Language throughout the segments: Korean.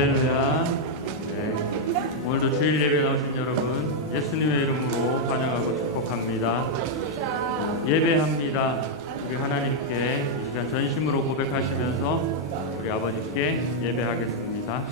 할렐루야. 네. 오늘도 주일 예배 나오신 여러분 예수님의 이름으로 환영하고 축복합니다. 예배합니다. 우리 하나님께 이 시간 전심으로 고백하시면서 우리 아버님께 예배하겠습니다.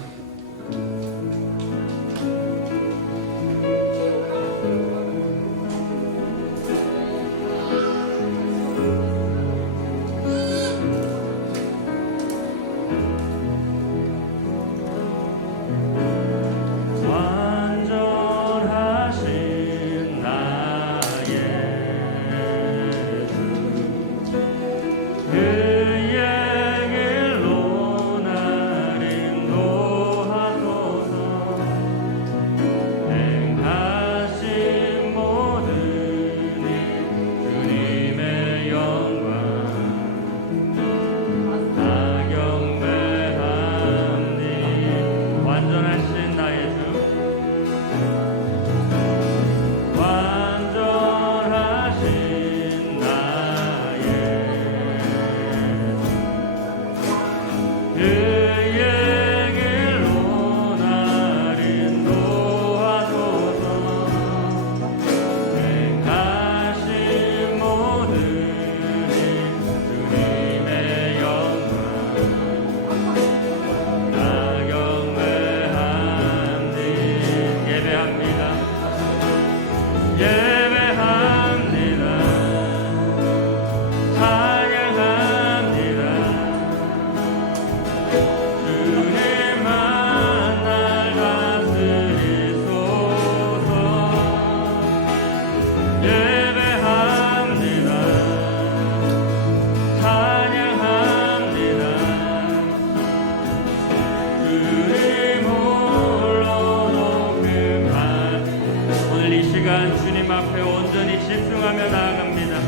주님 앞에 온전히 집중하며 나아갑니다.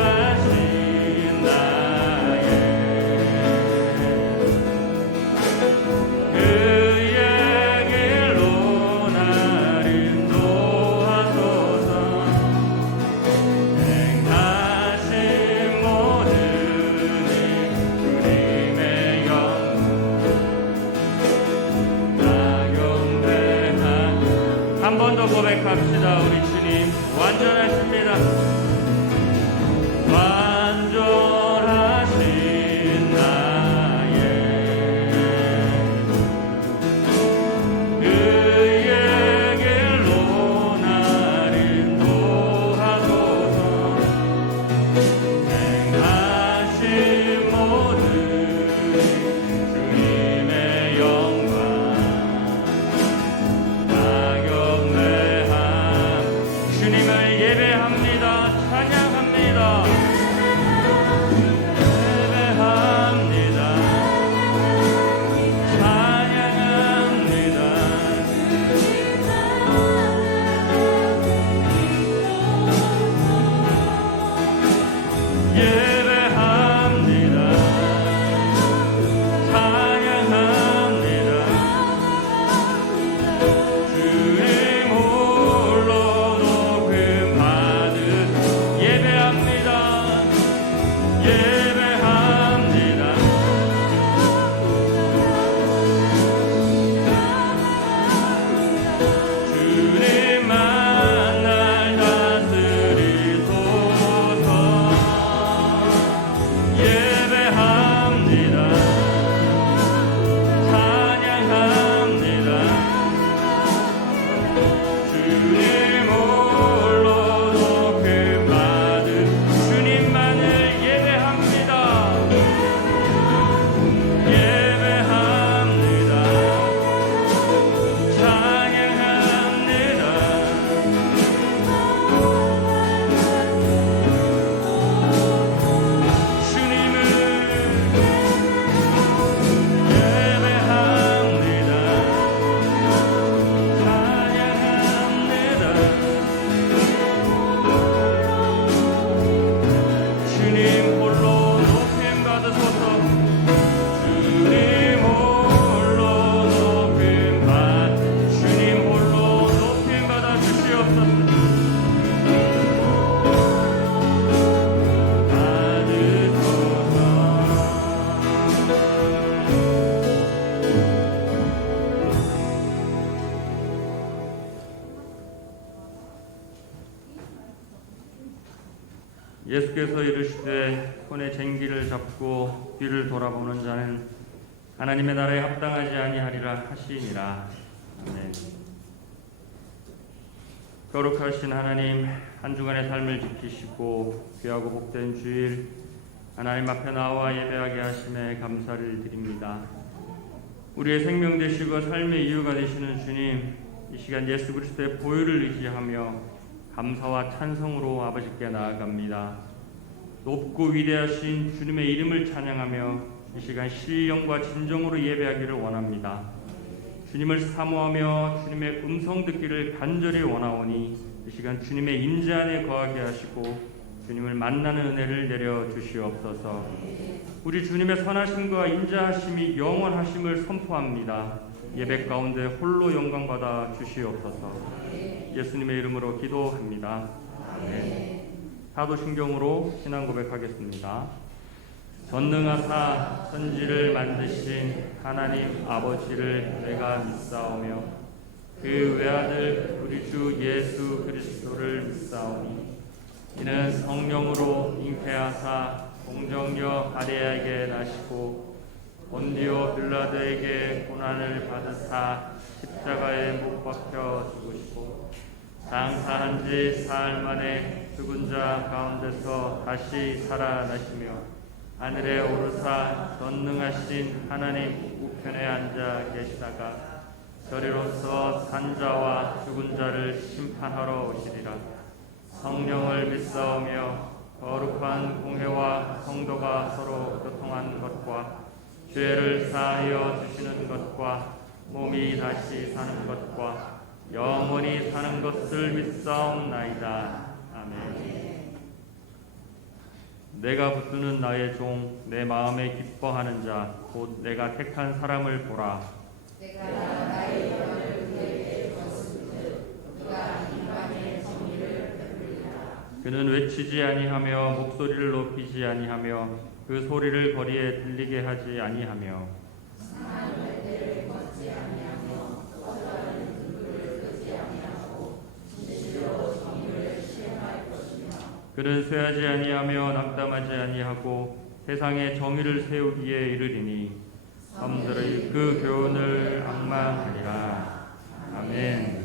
완전하신 나의 그의 길로 나를 인도하소서. 행하신 모든 일 주님의 영광 한 번 더 고백합시다. 우리 주님 완전하십니다. 완전하신 나의 그의 길로 나를 인도하소서. 행하신 모든 주님의 영광 주님을 예배합니다. 찬양합니다. 예수께서 이르시되 손에 쟁기를 잡고 뒤를 돌아보는 자는 하나님의 나라에 합당하지 아니하리라 하시니라. 아멘. 거룩하신 하나님, 한 주간의 삶을 지키시고 귀하고 복된 주일 하나님 앞에 나와 예배하게 하심에 감사를 드립니다. 우리의 생명 되시고 삶의 이유가 되시는 주님, 이 시간 예수 그리스도의 보혈을 의지하며 감사와 찬송으로 아버지께 나아갑니다. 높고 위대하신 주님의 이름을 찬양하며 이 시간 신령과 진정으로 예배하기를 원합니다. 주님을 사모하며 주님의 음성 듣기를 간절히 원하오니 이 시간 주님의 임재 안에 거하게 하시고 주님을 만나는 은혜를 내려 주시옵소서. 우리 주님의 선하심과 인자하심이 영원하심을 선포합니다. 예배 가운데 홀로 영광 받아 주시옵소서. 예수님의 이름으로 기도합니다. 아멘. 사도신경으로 신앙 고백하겠습니다. 전능하사 천지를 만드신 하나님 아버지를 내가 믿사오며 그 외아들 우리 주 예수 그리스도를 믿사오니 이는 성령으로 잉태하사 공정녀 마리아에게 나시고 본디오 빌라도에게 고난을 받으사 십자가에 못 박혀 죽으시고 장사한 지 사흘 만에 죽은 자 가운데서 다시 살아나시며 하늘에 오르사 전능하신 하나님 우편에 앉아 계시다가 저리로서 산 자와 죽은 자를 심판하러 오시리라. 성령을 믿사오며 거룩한 공회와 성도가 서로 교통한 것과 죄를 사하여 주시는 것과 몸이 다시 사는 것과 영원히 사는 것을 믿사옵나이다. 아멘. 내가 붙드는 나의 종, 내 마음에 기뻐하는 자, 곧 내가 택한 사람을 보라. 내가 나의 영을 그에게 줬은즉 그가 인간의 정의를 베풀리라. 그는 외치지 아니하며 목소리를 높이지 아니하며 그 소리를 거리에 들리게 하지 아니하며 상한 절대를 걷지 아니하며 거절하는 등불을 끄지 아니하고 진실로 정의를 실행할 것이며 그는 쇠하지 아니하며 낙담하지 아니하고 세상에 정의를 세우기에 이르리니 사람들의 그 교훈을 앙망하리라. 아멘.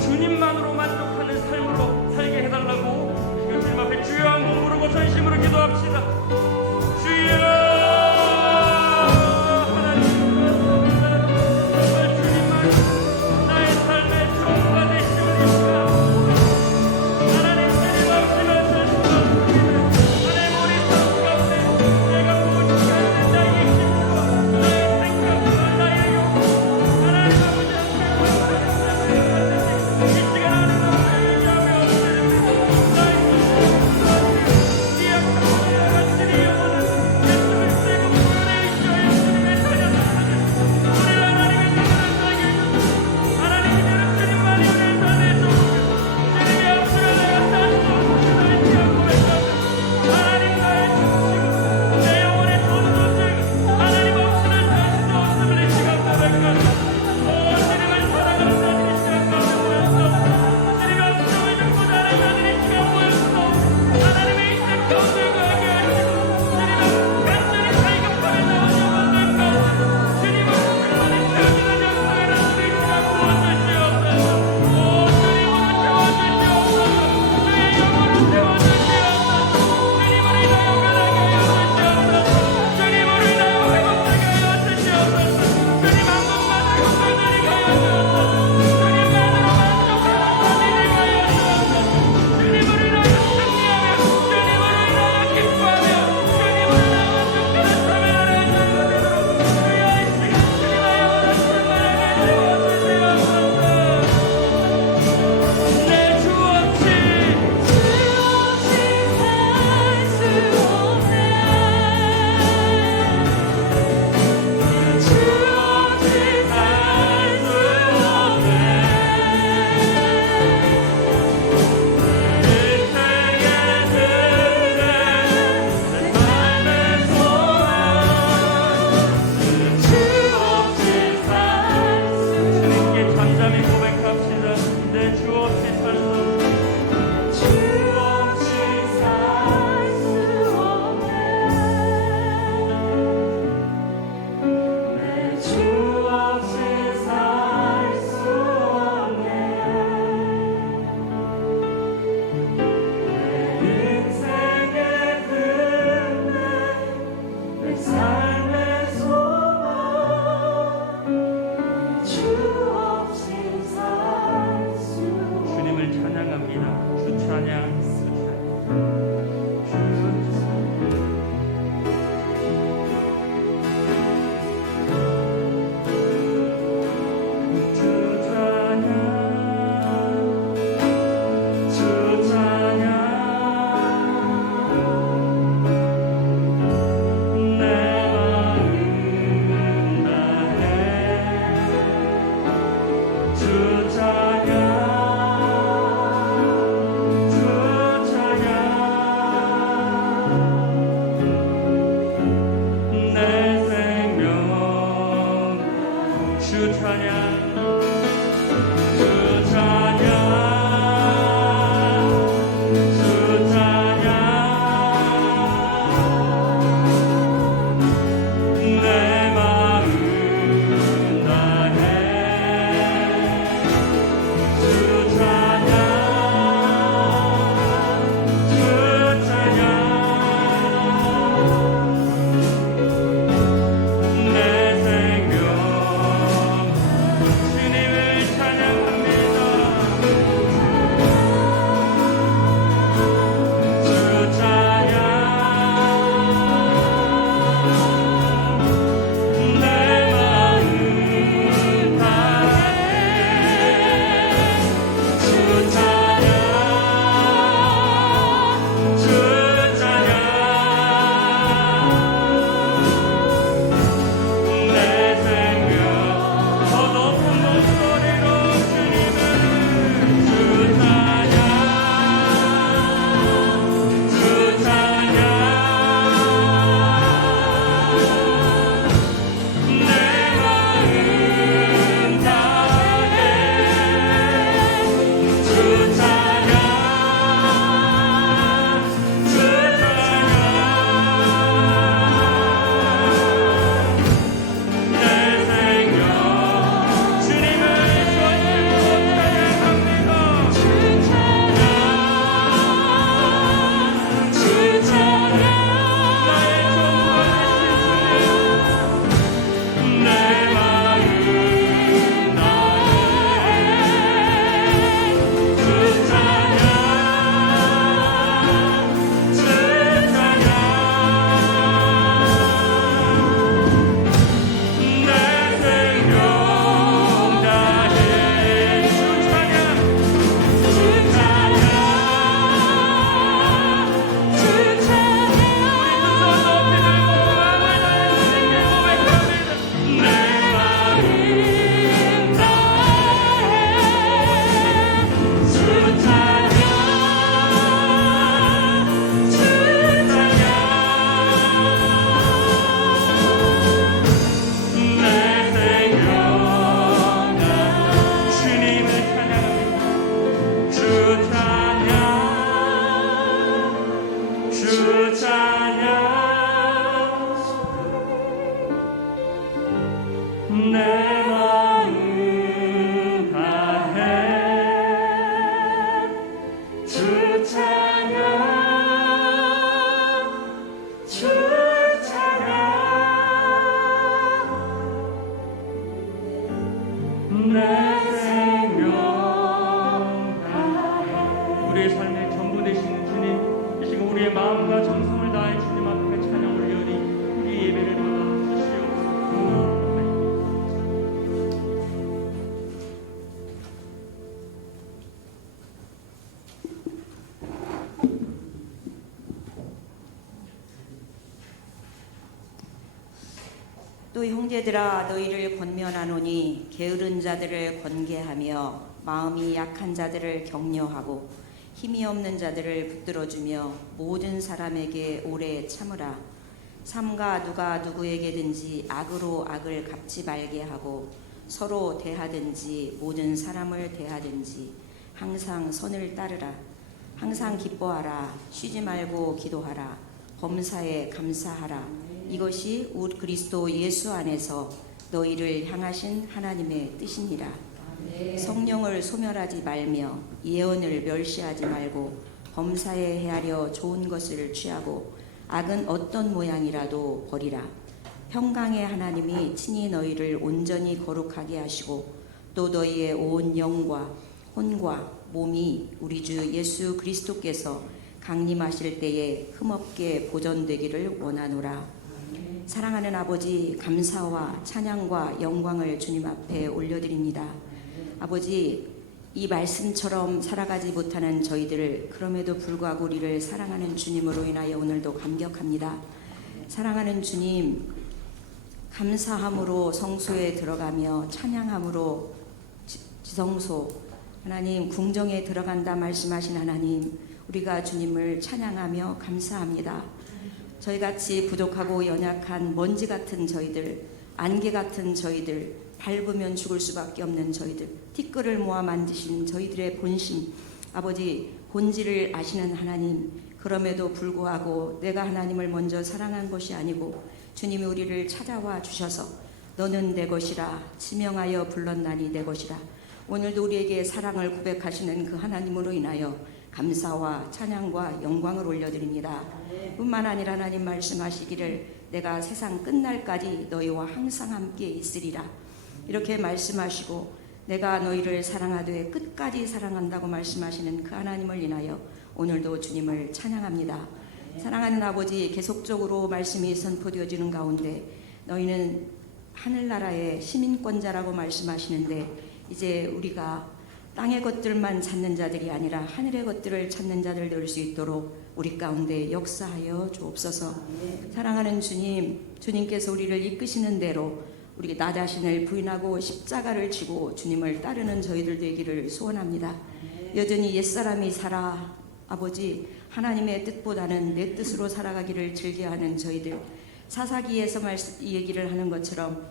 주님만으로 만족하는 삶으로 살게 해달라고 지금 주님 앞에 주여 한번 부르고 전심으로 기도합시다. 주여 우리의 삶의 전부 되시는 주님, 이 시간 우리의 마음과 정성을 다해 주님 앞에 찬양 올려니 우리 예배를 받아 주시옵소서. 또 형제들아 너희를 권면하노니 게으른 자들을 권계하며 마음이 약한 자들을 격려하고 힘이 없는 자들을 붙들어주며 모든 사람에게 오래 참으라. 삼가 누가 누구에게든지 악으로 악을 갚지 말게 하고 서로 대하든지 모든 사람을 대하든지 항상 선을 따르라. 항상 기뻐하라. 쉬지 말고 기도하라. 범사에 감사하라. 이것이 우리 그리스도 예수 안에서 너희를 향하신 하나님의 뜻이니라. 성령을 소멸하지 말며 예언을 멸시하지 말고 범사에 헤아려 좋은 것을 취하고 악은 어떤 모양이라도 버리라. 평강의 하나님이 친히 너희를 온전히 거룩하게 하시고 또 너희의 온 영과 혼과 몸이 우리 주 예수 그리스도께서 강림하실 때에 흠없게 보존되기를 원하노라. 사랑하는 아버지, 감사와 찬양과 영광을 주님 앞에 올려드립니다. 아버지, 이 말씀처럼 살아가지 못하는 저희들을 그럼에도 불구하고 우리를 사랑하는 주님으로 인하여 오늘도 감격합니다. 사랑하는 주님, 감사함으로 성소에 들어가며 찬양함으로 지성소, 하나님 궁정에 들어간다 말씀하신 하나님, 우리가 주님을 찬양하며 감사합니다. 저희같이 부족하고 연약한 먼지 같은 저희들, 안개 같은 저희들, 밟으면 죽을 수밖에 없는 저희들, 티끌을 모아 만드신 저희들의 본심, 아버지 본질을 아시는 하나님, 그럼에도 불구하고 내가 하나님을 먼저 사랑한 것이 아니고 주님이 우리를 찾아와 주셔서 너는 내 것이라 지명하여 불렀나니 내 것이라. 오늘도 우리에게 사랑을 고백하시는 그 하나님으로 인하여 감사와 찬양과 영광을 올려드립니다. 뿐만 아니라 하나님 말씀하시기를 내가 세상 끝날까지 너희와 항상 함께 있으리라. 이렇게 말씀하시고 내가 너희를 사랑하되 끝까지 사랑한다고 말씀하시는 그 하나님을 인하여 오늘도 주님을 찬양합니다. 사랑하는 아버지, 계속적으로 말씀이 선포되어지는 가운데 너희는 하늘나라의 시민권자라고 말씀하시는데 이제 우리가 땅의 것들만 찾는 자들이 아니라 하늘의 것들을 찾는 자들 될 수 있도록 우리 가운데 역사하여 주옵소서. 사랑하는 주님, 주님께서 우리를 이끄시는 대로 우리 나 자신을 부인하고 십자가를 지고 주님을 따르는 저희들 되기를 소원합니다. 여전히 옛사람이 살아 아버지 하나님의 뜻보다는 내 뜻으로 살아가기를 즐겨하는 저희들, 사사기에서 얘기를 하는 것처럼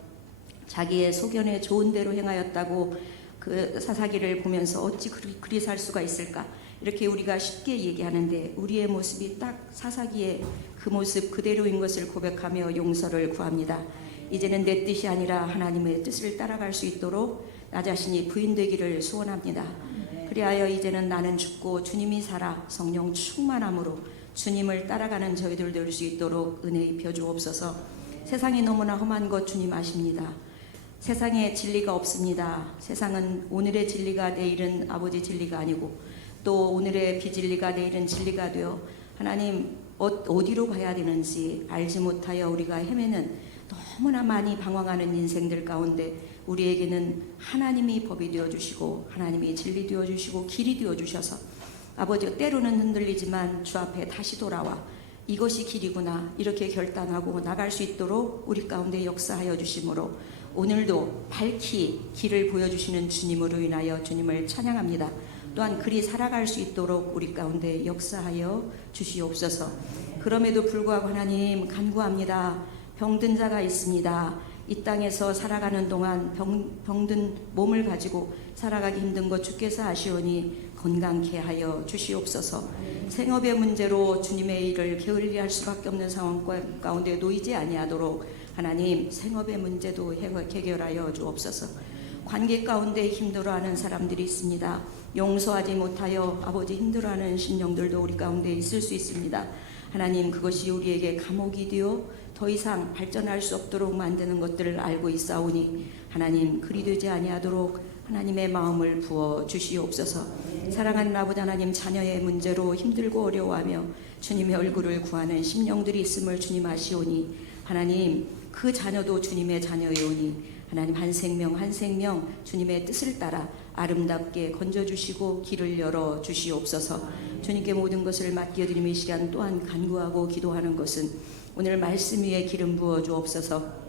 자기의 소견에 좋은 대로 행하였다고 그 사사기를 보면서 어찌 그리 살 수가 있을까 이렇게 우리가 쉽게 얘기하는데 우리의 모습이 딱 사사기의 그 모습 그대로인 것을 고백하며 용서를 구합니다. 이제는 내 뜻이 아니라 하나님의 뜻을 따라갈 수 있도록 나 자신이 부인되기를 소원합니다. 그리하여 이제는 나는 죽고 주님이 살아 성령 충만함으로 주님을 따라가는 저희들 될 수 있도록 은혜 입혀 주옵소서. 세상이 너무나 험한 것 주님 아십니다. 세상에 진리가 없습니다. 세상은 오늘의 진리가 내일은 아버지 진리가 아니고 또 오늘의 비진리가 내일은 진리가 되어 하나님 어디로 가야 되는지 알지 못하여 우리가 헤매는 너무나 많이 방황하는 인생들 가운데 우리에게는 하나님이 법이 되어주시고 하나님이 진리 되어주시고 길이 되어주셔서 아버지 때로는 흔들리지만 주 앞에 다시 돌아와 이것이 길이구나 이렇게 결단하고 나갈 수 있도록 우리 가운데 역사하여 주심으로 오늘도 밝히 길을 보여주시는 주님으로 인하여 주님을 찬양합니다. 또한 그리 살아갈 수 있도록 우리 가운데 역사하여 주시옵소서. 그럼에도 불구하고 하나님 간구합니다. 병든 자가 있습니다. 이 땅에서 살아가는 동안 병든 몸을 가지고 살아가기 힘든 것 주께서 아시오니 건강케 하여 주시옵소서. 생업의 문제로 주님의 일을 게을리할 수밖에 없는 상황 가운데 놓이지 아니하도록 하나님 생업의 문제도 해결하여 주옵소서. 관계 가운데 힘들어하는 사람들이 있습니다. 용서하지 못하여 아버지 힘들어하는 심령들도 우리 가운데 있을 수 있습니다. 하나님 그것이 우리에게 감옥이 되어 더 이상 발전할 수 없도록 만드는 것들을 알고 있사오니 하나님 그리 되지 아니하도록 하나님의 마음을 부어 주시옵소서. 사랑하는 아버지 하나님, 자녀의 문제로 힘들고 어려워하며 주님의 얼굴을 구하는 심령들이 있음을 주님 아시오니 하나님, 그 자녀도 주님의 자녀이오니 하나님, 한 생명 한 생명 주님의 뜻을 따라 아름답게 건져주시고 길을 열어 주시옵소서. 주님께 모든 것을 맡겨드리며 이 시간 또한 간구하고 기도하는 것은 오늘 말씀 위에 기름 부어 주옵소서.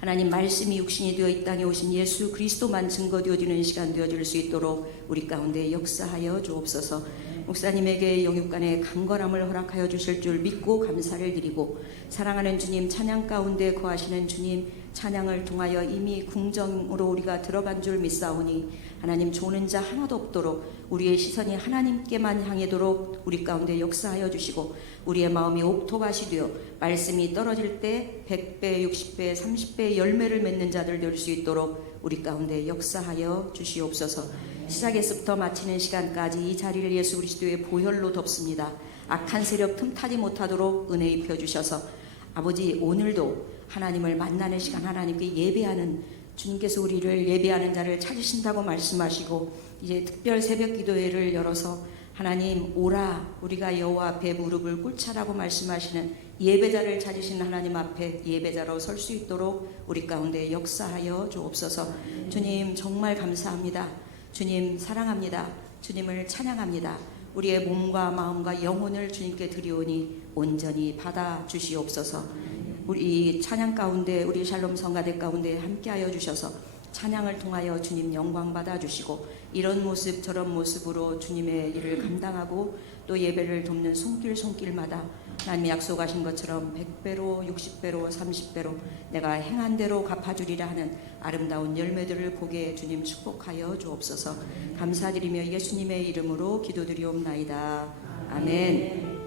하나님, 말씀이 육신이 되어 이 땅에 오신 예수 그리스도만 증거되어지는 시간 되어질 수 있도록 우리 가운데 역사하여 주옵소서. 목사님에게 영육간의 강건함을 허락하여 주실 줄 믿고 감사를 드리고, 사랑하는 주님, 찬양 가운데 거하시는 주님, 찬양을 통하여 이미 궁정으로 우리가 들어간 줄 믿사오니 하나님, 조는 자 하나도 없도록 우리의 시선이 하나님께만 향하도록 우리 가운데 역사하여 주시고, 우리의 마음이 옥토밭이 되어 말씀이 떨어질 때 100배, 60배, 30배 열매를 맺는 자들 될 수 있도록 우리 가운데 역사하여 주시옵소서. 시작에서부터 마치는 시간까지 이 자리를 예수 그리스도의 보혈로 덮습니다. 악한 세력 틈타지 못하도록 은혜 입혀 주셔서 아버지, 오늘도 하나님을 만나는 시간, 하나님께 예배하는, 주님께서 우리를 예배하는 자를 찾으신다고 말씀하시고 이제 특별 새벽 기도회를 열어서 하나님, 오라 우리가 여호와 앞에 무릎을 꿇자라고 말씀하시는 예배자를 찾으신 하나님 앞에 예배자로 설 수 있도록 우리 가운데 역사하여 주옵소서. 주님, 정말 감사합니다. 주님, 사랑합니다. 주님을 찬양합니다. 우리의 몸과 마음과 영혼을 주님께 드리오니 온전히 받아 주시옵소서. 우리 찬양 가운데, 우리 샬롬 성가대 가운데 함께하여 주셔서 찬양을 통하여 주님 영광 받아 주시고, 이런 모습 저런 모습으로 주님의 일을 감당하고 또 예배를 돕는 손길마다 하나님이 약속하신 것처럼 100배로 60배로 30배로 내가 행한 대로 갚아주리라 하는 아름다운 열매들을 보게 주님 축복하여 주옵소서. 감사드리며 예수님의 이름으로 기도드리옵나이다. 아멘.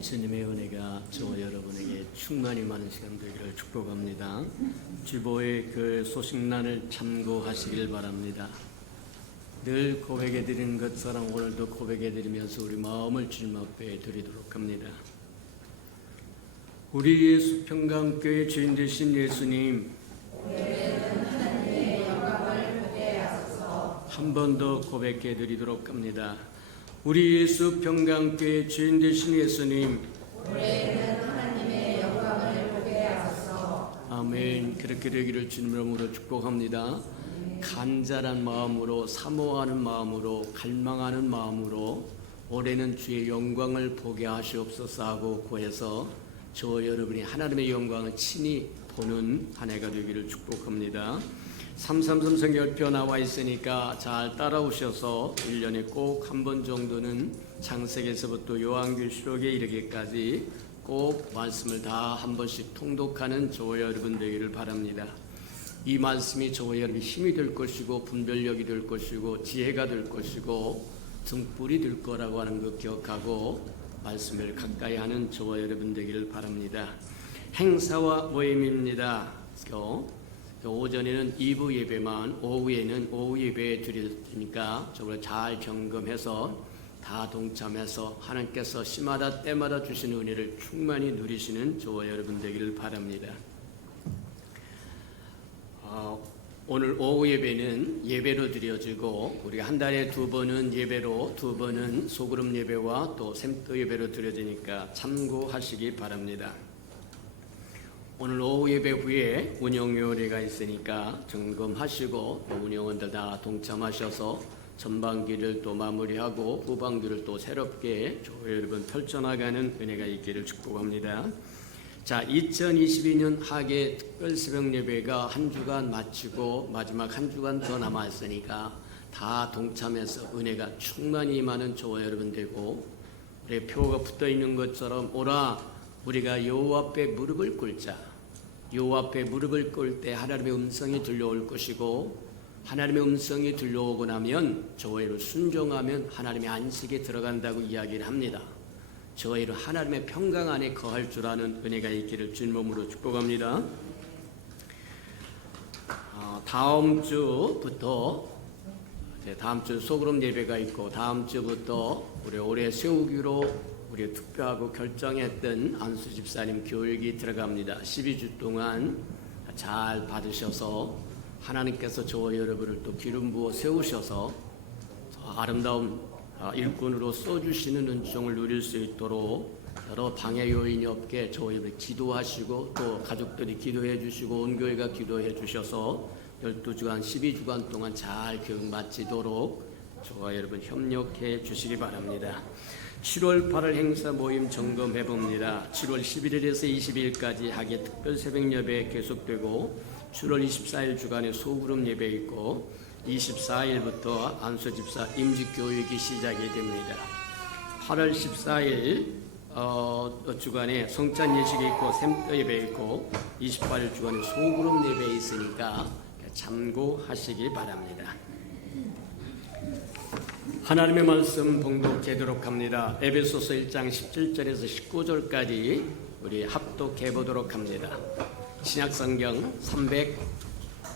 주님의 은혜가 저와 여러분에게 충만히 많은 시간 되기를 축복합니다. 주보의 그 소식란을 참고하시길 바랍니다. 늘 고백해 드리는 것처럼 오늘도 고백해 드리면서 우리 마음을 주님 앞에 드리도록 합니다. 우리 예수 평강교회 주인 되신 예수님, 한 번 더 고백해 드리도록 합니다. 우리 예수 평강교회 주인 되신 예수님, 올해는 하나님의 영광을 보게 하소서. 아멘. 그렇게 되기를 주님으로 축복합니다. 간절한 마음으로, 사모하는 마음으로, 갈망하는 마음으로 올해는 주의 영광을 보게 하시옵소서 하고 구해서 저와 여러분이 하나님의 영광을 친히 보는 한 해가 되기를 축복합니다. 333 성경표 나와 있으니까 잘 따라오셔서 1년에 꼭 한 번 정도는 창세기에서부터 요한계시록에 이르기까지 꼭 말씀을 다 한 번씩 통독하는 저와 여러분 되기를 바랍니다. 이 말씀이 저와 여러분의 힘이 될 것이고 분별력이 될 것이고 지혜가 될 것이고 등불이 될 거라고 하는 것 기억하고 말씀을 가까이 하는 저와 여러분 되기를 바랍니다. 행사와 모임입니다. 오전에는 2부 예배만, 오후에는 오후 예배 드리니까 저걸 잘 점검해서 다 동참해서 하나님께서 시마다 때마다 주시는 은혜를 충만히 누리시는 저와 여러분 되기를 바랍니다. 오늘 오후 예배는 예배로 드려지고 우리가 한 달에 2번은 예배로, 2번은 소그룹 예배와 또 샘터 예배로 드려지니까 참고하시기 바랍니다. 오늘 오후 예배 후에 운영요리가 있으니까 점검하시고 또 운영원들 다 동참하셔서 전반기를 또 마무리하고 후반기를 또 새롭게 교회 여러분 펼쳐나가는 은혜가 있기를 축복합니다. 자, 2022년 하계 특별 새벽 예배가 한 주간 마치고 마지막 한 주간 더 남아있으니까 다 동참해서 은혜가 충만히 임하는 저와 여러분 되고, 우리 표가 붙어 있는 것처럼 오라 우리가 여호와 앞에 무릎을 꿇자. 여호와 앞에 무릎을 꿇을 때 하나님의 음성이 들려올 것이고 하나님의 음성이 들려오고 나면 저희로 순종하면 하나님의 안식에 들어간다고 이야기를 합니다. 저희로 하나님의 평강 안에 거할 줄 아는 은혜가 있기를 주님 이름으로 축복합니다. 다음 주부터 다음 주 소그룹 예배가 있고 다음 주부터 우리 올해 세우기로 우리 투표하고 결정했던 안수 집사님 교육이 들어갑니다. 12주 동안 잘 받으셔서 하나님께서 저와 여러분을 또 기름 부어 세우셔서 아름다운 일꾼으로 써주시는 은총을 누릴 수 있도록 여러 방해 요인이 없게 저와 여러분 기도하시고 또 가족들이 기도해 주시고 온 교회가 기도해 주셔서 12주간 12주간 동안 잘 교육 마치도록 저와 여러분 협력해 주시기 바랍니다. 7월 8일 행사 모임 점검해 봅니다. 7월 11일에서 22일까지 하계 특별 새벽 예배 계속되고 7월 24일 주간에 소그룹 예배 있고 24일부터 안수 집사 임직 교육이 시작이 됩니다. 8월 14일 주간에 성찬 예식이 있고 샘터 예배 있고 28일 주간에 소그룹 예배 있으니까 참고하시기 바랍니다. 하나님의 말씀 봉독하도록 합니다. 에베소서 1장 17절에서 19절까지 우리 합독해 보도록 합니다. 신약성경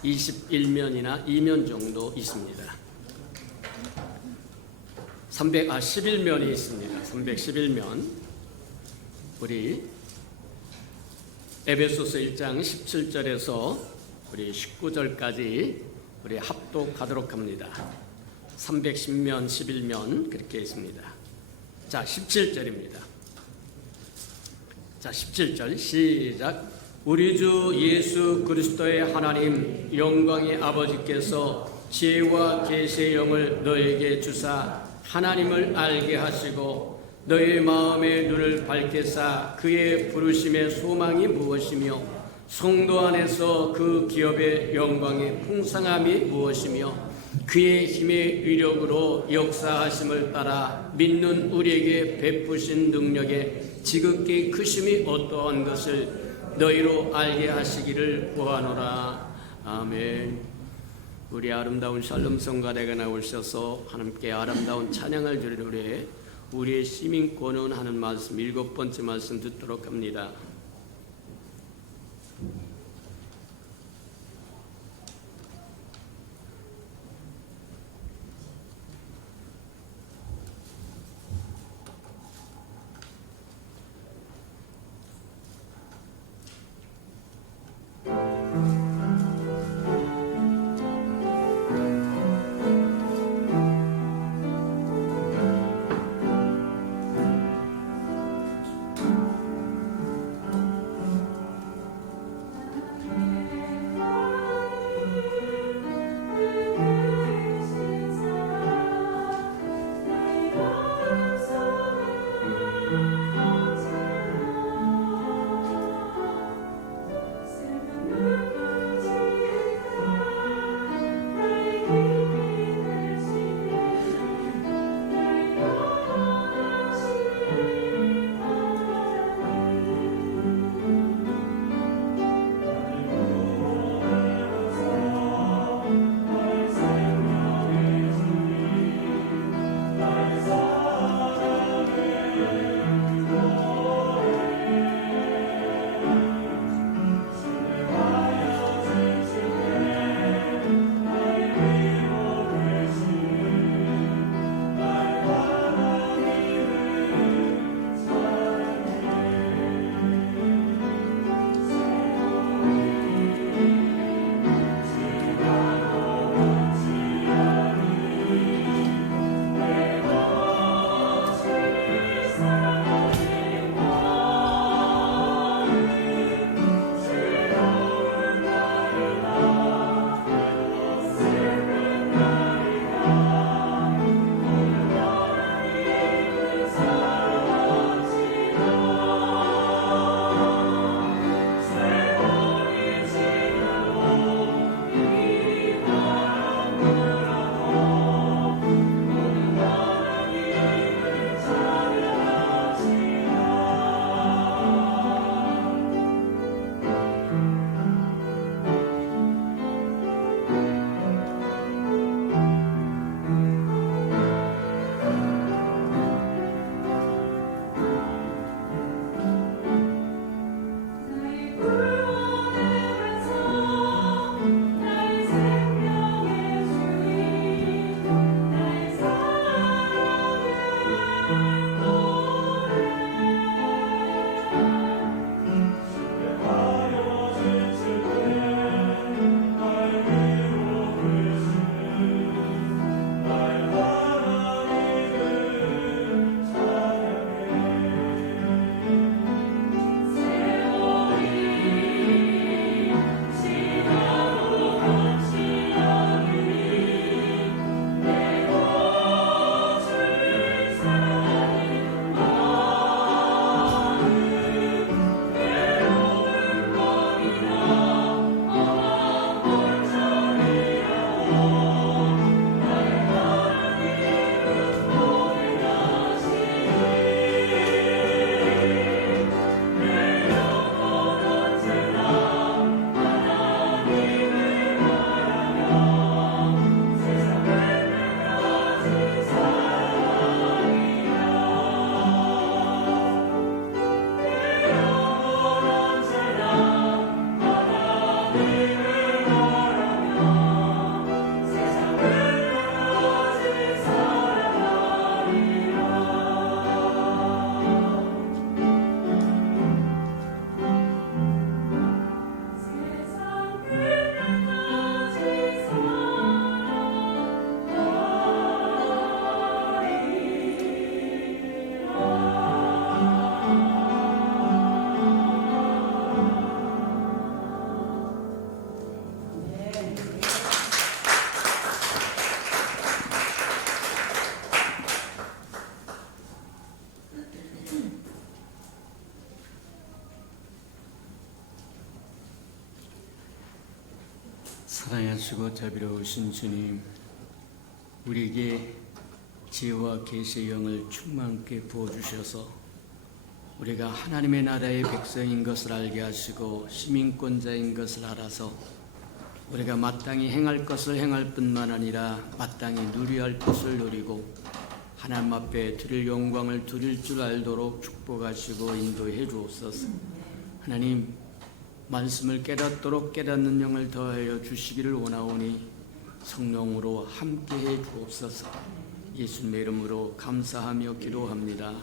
321면이나 2면 정도 있습니다. 11면이 있습니다. 311면 우리 에베소서 1장 17절에서 우리 19절까지 우리 합독하도록 합니다. 310면, 11면 그렇게 있습니다. 자, 17절입니다. 자, 17절 시작. 우리 주 예수 그리스도의 하나님 영광의 아버지께서 지혜와 계시의 영을 너에게 주사 하나님을 알게 하시고 너의 마음의 눈을 밝히사 그의 부르심의 소망이 무엇이며 성도 안에서 그 기업의 영광의 풍성함이 무엇이며 그의 힘의 위력으로 역사하심을 따라 믿는 우리에게 베푸신 능력의 지극히 크심이 어떠한 것을 너희로 알게 하시기를 구하노라. 아멘. 우리 아름다운 샬롬 성가대가 나오셔서 하나님께 아름다운 찬양을 드리노래 우리의 시민권은 하는 말씀 7번째 말씀 듣도록 합니다. 사랑하시고 자비로우신 주님, 우리에게 지혜와 계시의 영을 충만케 부어주셔서 우리가 하나님의 나라의 백성인 것을 알게 하시고 시민권자인 것을 알아서 우리가 마땅히 행할 것을 행할 뿐만 아니라 마땅히 누려야 할 것을 누리고 하나님 앞에 드릴 영광을 드릴 줄 알도록 축복하시고 인도해 주옵소서. 하나님, 말씀을 깨닫도록 깨닫는 영을 더하여 주시기를 원하오니 성령으로 함께해 주옵소서. 예수님의 이름으로 감사하며 기도합니다.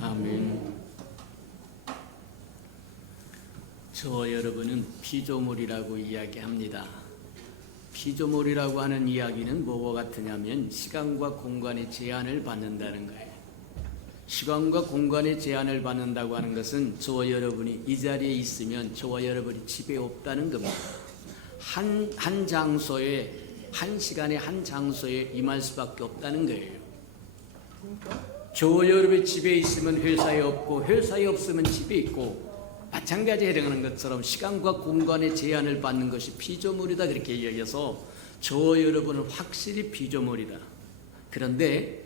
아멘. 저와 여러분은 피조물이라고 이야기합니다. 피조물이라고 하는 이야기는 뭐와 같으냐면 시간과 공간의 제한을 받는다는 거예요. 시간과 공간의 제한을 받는다고 하는 것은 저와 여러분이 이 자리에 있으면 저와 여러분이 집에 없다는 겁니다. 한 장소에, 한 시간에 한 장소에 임할 수밖에 없다는 거예요. 저와 여러분이 집에 있으면 회사에 없고 회사에 없으면 집에 있고 마찬가지에 해당하는 것처럼 시간과 공간의 제한을 받는 것이 피조물이다, 그렇게 이야기해서 저와 여러분은 확실히 피조물이다. 그런데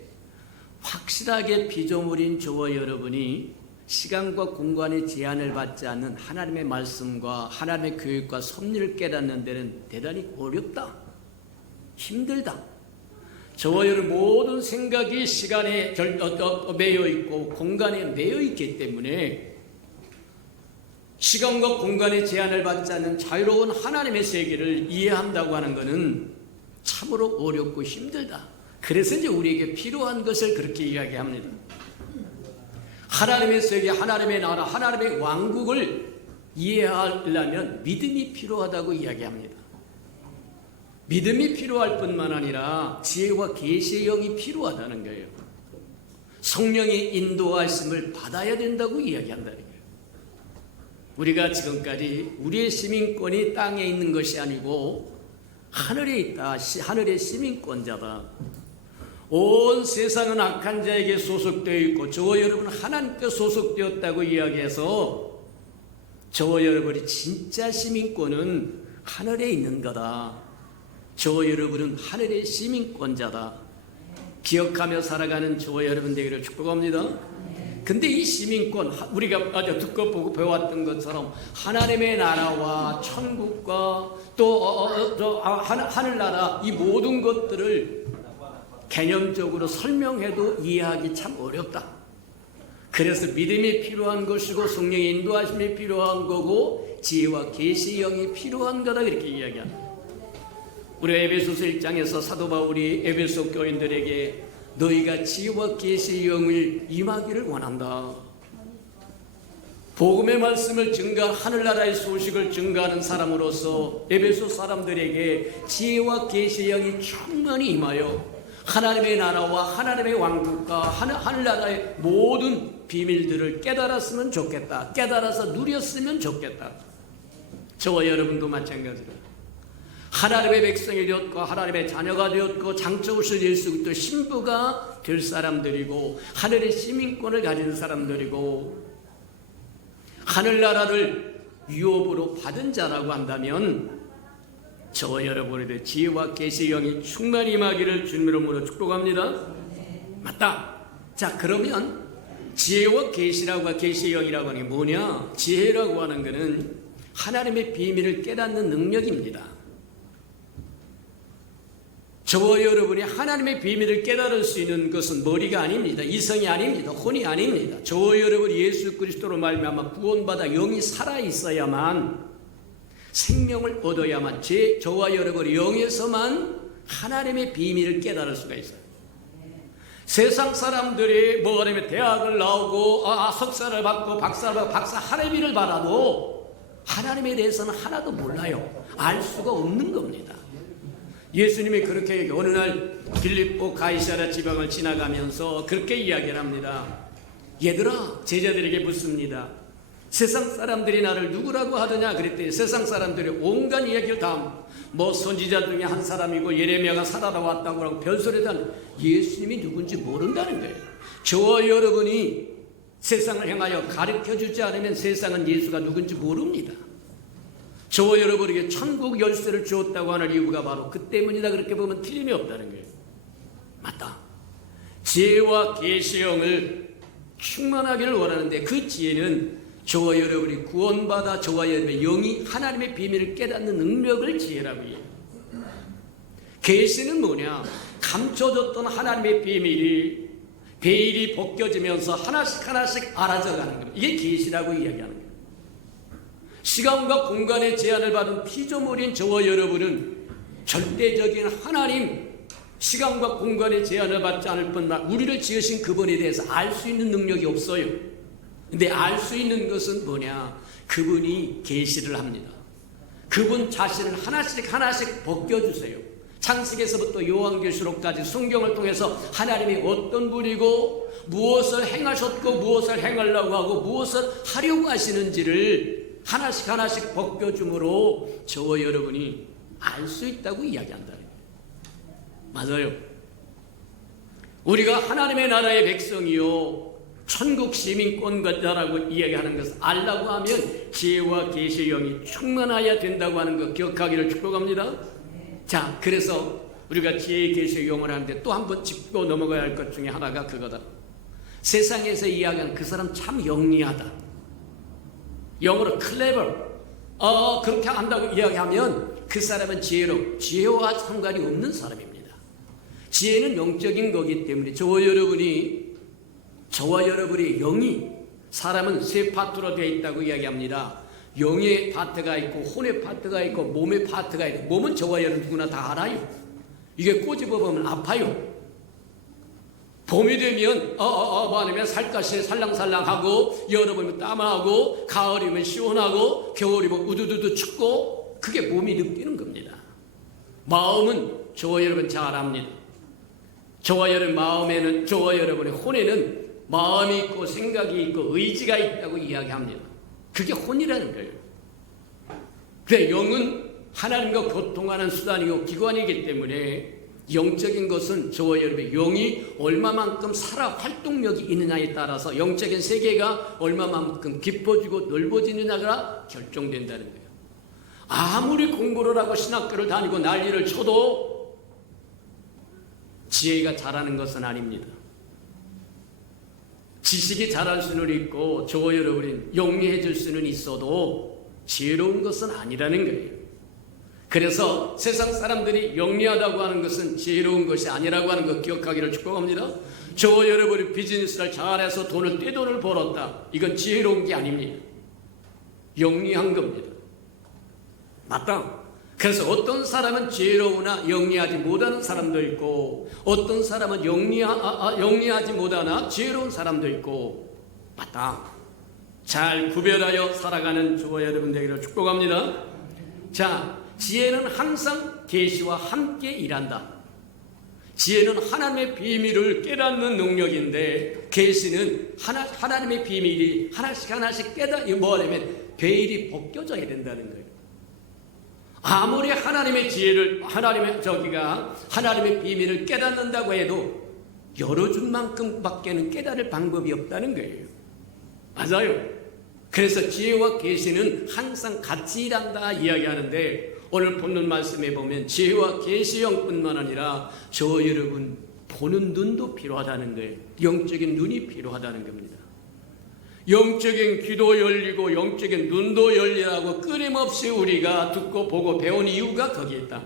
확실하게 피조물인 저와 여러분이 시간과 공간의 제한을 받지 않는 하나님의 말씀과 하나님의 교육과 섭리를 깨닫는 데는 대단히 어렵다, 힘들다. 저와 여러분 모든 생각이 시간에 매여 있고 공간에 매여 있기 때문에 시간과 공간의 제한을 받지 않는 자유로운 하나님의 세계를 이해한다고 하는 것은 참으로 어렵고 힘들다. 그래서 이제 우리에게 필요한 것을 그렇게 이야기합니다. 하나님의 세계, 하나님의 나라, 하나님의 왕국을 이해하려면 믿음이 필요하다고 이야기합니다. 믿음이 필요할 뿐만 아니라 지혜와 계시의 영이 필요하다는 거예요. 성령의 인도하심을 받아야 된다고 이야기한다는 거예요. 우리가 지금까지 우리의 시민권이 땅에 있는 것이 아니고 하늘에 있다. 하늘의 시민권자다. 온 세상은 악한 자에게 소속되어 있고 저와 여러분은 하나님께 소속되었다고 이야기해서 저와 여러분이 진짜 시민권은 하늘에 있는 거다. 저와 여러분은 하늘의 시민권자다. 기억하며 살아가는 저와 여러분 되기를 축복합니다. 근데 이 시민권, 우리가 아주 듣고 보고 배웠던 것처럼 하나님의 나라와 천국과 또 하늘나라, 이 모든 것들을 개념적으로 설명해도 이해하기 참 어렵다. 그래서 믿음이 필요한 것이고 성령의 인도하심이 필요한 거고 지혜와 계시의 영이 필요한 거다, 그렇게 이야기합니다. 우리 에베소서 1장에서 사도 바울이 에베소 교인들에게 너희가 지혜와 계시의 영을 임하기를 원한다. 복음의 말씀을 증가한 하늘나라의 소식을 증가하는 사람으로서 에베소 사람들에게 지혜와 계시의 영이 충만히 임하여 하나님의 나라와 하나님의 왕국과 하늘나라의 모든 비밀들을 깨달았으면 좋겠다. 깨달아서 누렸으면 좋겠다. 저와 여러분도 마찬가지로 하나님의 백성이 되었고 하나님의 자녀가 되었고 장차오실 예수 그리스도 신부가 될 사람들이고 하늘의 시민권을 가진 사람들이고 하늘나라를 유업으로 받은 자라고 한다면 저와 여러분의 지혜와 계시의 영이 충만히 임하기를 주님 이름으로 축복합니다. 맞다. 자, 그러면 지혜와 계시라고 계시의 영이라고 하는 게 뭐냐? 지혜라고 하는 것은 하나님의 비밀을 깨닫는 능력입니다. 저와 여러분이 하나님의 비밀을 깨달을 수 있는 것은 머리가 아닙니다. 이성이 아닙니다. 혼이 아닙니다. 저와 여러분이 예수 그리스도로 말미암아 구원받아 영이 살아있어야만 생명을 얻어야만 저와 여러분이 영에서만 하나님의 비밀을 깨달을 수가 있어요. 세상 사람들이 뭐 하냐면 대학을 나오고 석사를 받고 박사를 받고 박사 할애비를 받아도 하나님에 대해서는 하나도 몰라요. 알 수가 없는 겁니다. 예수님이 그렇게 어느 날 빌립보 가이사랴 지방을 지나가면서 그렇게 이야기를 합니다. 얘들아, 제자들에게 묻습니다. 세상 사람들이 나를 누구라고 하더냐 그랬더니 세상 사람들이 온갖 이야기를 다 뭐 선지자 중에 한 사람이고 예레미야가 살아라 왔다고 하고 별소리단 예수님이 누군지 모른다는 거예요. 저와 여러분이 세상을 향하여 가르쳐주지 않으면 세상은 예수가 누군지 모릅니다. 저와 여러분에게 천국 열쇠를 주었다고 하는 이유가 바로 그 때문이다. 그렇게 보면 틀림이 없다는 거예요. 맞다. 지혜와 계시의 영을 충만하기를 원하는데 그 지혜는 저와 여러분이 구원받아 저와 여러분의 영이 하나님의 비밀을 깨닫는 능력을 지혜라고 해요. 계시는 뭐냐? 감춰졌던 하나님의 비밀이 베일이 벗겨지면서 하나씩 하나씩 알아져가는 겁니다. 이게 계시라고 이야기하는 거예요. 시간과 공간의 제한을 받은 피조물인 저와 여러분은 절대적인 하나님, 시간과 공간의 제한을 받지 않을 뿐만 우리를 지으신 그분에 대해서 알 수 있는 능력이 없어요. 근데 알 수 있는 것은 뭐냐? 그분이 계시를 합니다. 그분 자신을 하나씩 하나씩 벗겨주세요. 창세기에서부터 요한계시록까지 성경을 통해서 하나님이 어떤 분이고 무엇을 행하셨고 무엇을 행하려고 하고 무엇을 하려고 하시는지를 하나씩 하나씩 벗겨줌으로 저와 여러분이 알 수 있다고 이야기한다는 거예요. 맞아요. 우리가 하나님의 나라의 백성이요 천국 시민권자라고 이야기하는 것을 알라고 하면 지혜와 계시의 영이 충만해야 된다고 하는 것 기억하기를 축복합니다. 자, 그래서 우리가 지혜의 계시의 영을 하는데 또 한 번 짚고 넘어가야 할 것 중에 하나가 그거다. 세상에서 이야기하는 그 사람 참 영리하다. 영어로 clever. 그렇게 한다고 이야기하면 그 사람은 지혜로, 지혜와 상관이 없는 사람입니다. 지혜는 영적인 거기 때문에 저와 여러분의 영이, 사람은 세 파트로 되어 있다고 이야기합니다. 영의 파트가 있고 혼의 파트가 있고 몸의 파트가 있고, 몸은 저와 여러분 누구나 다 알아요. 이게 꼬집어 보면 아파요. 봄이 되면 뭐냐면 살갗이 살랑살랑하고, 여름이면 땀나고, 가을이면 시원하고, 겨울이면 우두두두 춥고, 그게 몸이 느끼는 겁니다. 마음은 저와 여러분 잘 압니다. 저와 여러분 마음에는, 저와 여러분의 혼에는 마음이 있고 생각이 있고 의지가 있다고 이야기합니다. 그게 혼이라는 거예요. 그래, 영은 하나님과 교통하는 수단이고 기관이기 때문에 영적인 것은 저와 여러분의 영이 얼마만큼 살아 활동력이 있느냐에 따라서 영적인 세계가 얼마만큼 깊어지고 넓어지느냐가 결정된다는 거예요. 아무리 공부를 하고 신학교를 다니고 난리를 쳐도 지혜가 자라는 것은 아닙니다. 지식이 자랄 수는 있고 저와 여러분이 영리해질 수는 있어도 지혜로운 것은 아니라는 거예요. 그래서 세상 사람들이 영리하다고 하는 것은 지혜로운 것이 아니라고 하는 것 기억하기를 축복합니다. 저와 여러분이 비즈니스를 잘해서 떼돈을 벌었다. 이건 지혜로운 게 아닙니다. 영리한 겁니다. 맞다. 그래서 어떤 사람은 지혜로우나 영리하지 못하는 사람도 있고, 어떤 사람은 영리하지 못하나 지혜로운 사람도 있고, 맞다. 잘 구별하여 살아가는 저와 여러분 되기를 축복합니다. 자, 지혜는 항상 계시와 함께 일한다. 지혜는 하나님의 비밀을 깨닫는 능력인데, 계시는 하나님의 비밀이 하나씩 하나씩 뭐냐면 베일이 벗겨져야 된다는 거예요. 아무리 하나님의 지혜를, 하나님의 비밀을 깨닫는다고 해도 열어준 만큼밖에는 깨달을 방법이 없다는 거예요. 맞아요. 그래서 지혜와 계시는 항상 같이 일한다 이야기하는데, 오늘 본문 말씀에 보면 지혜와 계시형뿐만 아니라 저 여러분 보는 눈도 필요하다는 거예요. 영적인 눈이 필요하다는 겁니다. 영적인 귀도 열리고 영적인 눈도 열리라고 끊임없이 우리가 듣고 보고 배운 이유가 거기에 있다.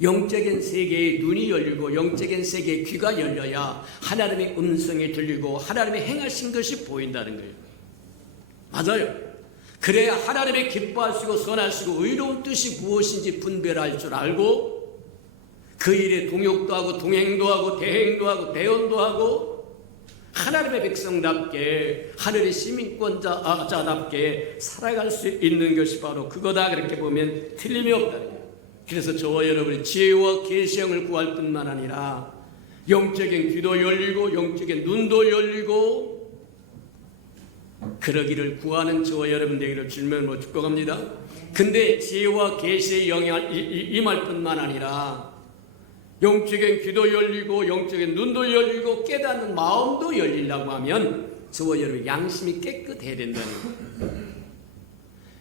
영적인 세계의 눈이 열리고 영적인 세계의 귀가 열려야 하나님의 음성이 들리고 하나님의 행하신 것이 보인다는 거예요. 맞아요. 그래야 하나님의 기뻐하시고 선하시고 의로운 뜻이 무엇인지 분별할 줄 알고 그 일에 동역도 하고 동행도 하고 대행도 하고 대언도 하고 하나님의 백성답게 하늘의 시민권자답게 살아갈 수 있는 것이 바로 그거다. 그렇게 보면 틀림이 없다는 거예요. 그래서 저와 여러분이 지혜와 계시형을 구할 뿐만 아니라 영적인 귀도 열리고 영적인 눈도 열리고 그러기를 구하는 저와 여러분 되기를 주님으로 축복합니다. 근데 지혜와 계시의 영향이 임할 뿐만 아니라 영적인 귀도 열리고 영적인 눈도 열리고 깨닫는 마음도 열리려고 하면 저와 여러분 양심이 깨끗해야 된다는 거예요.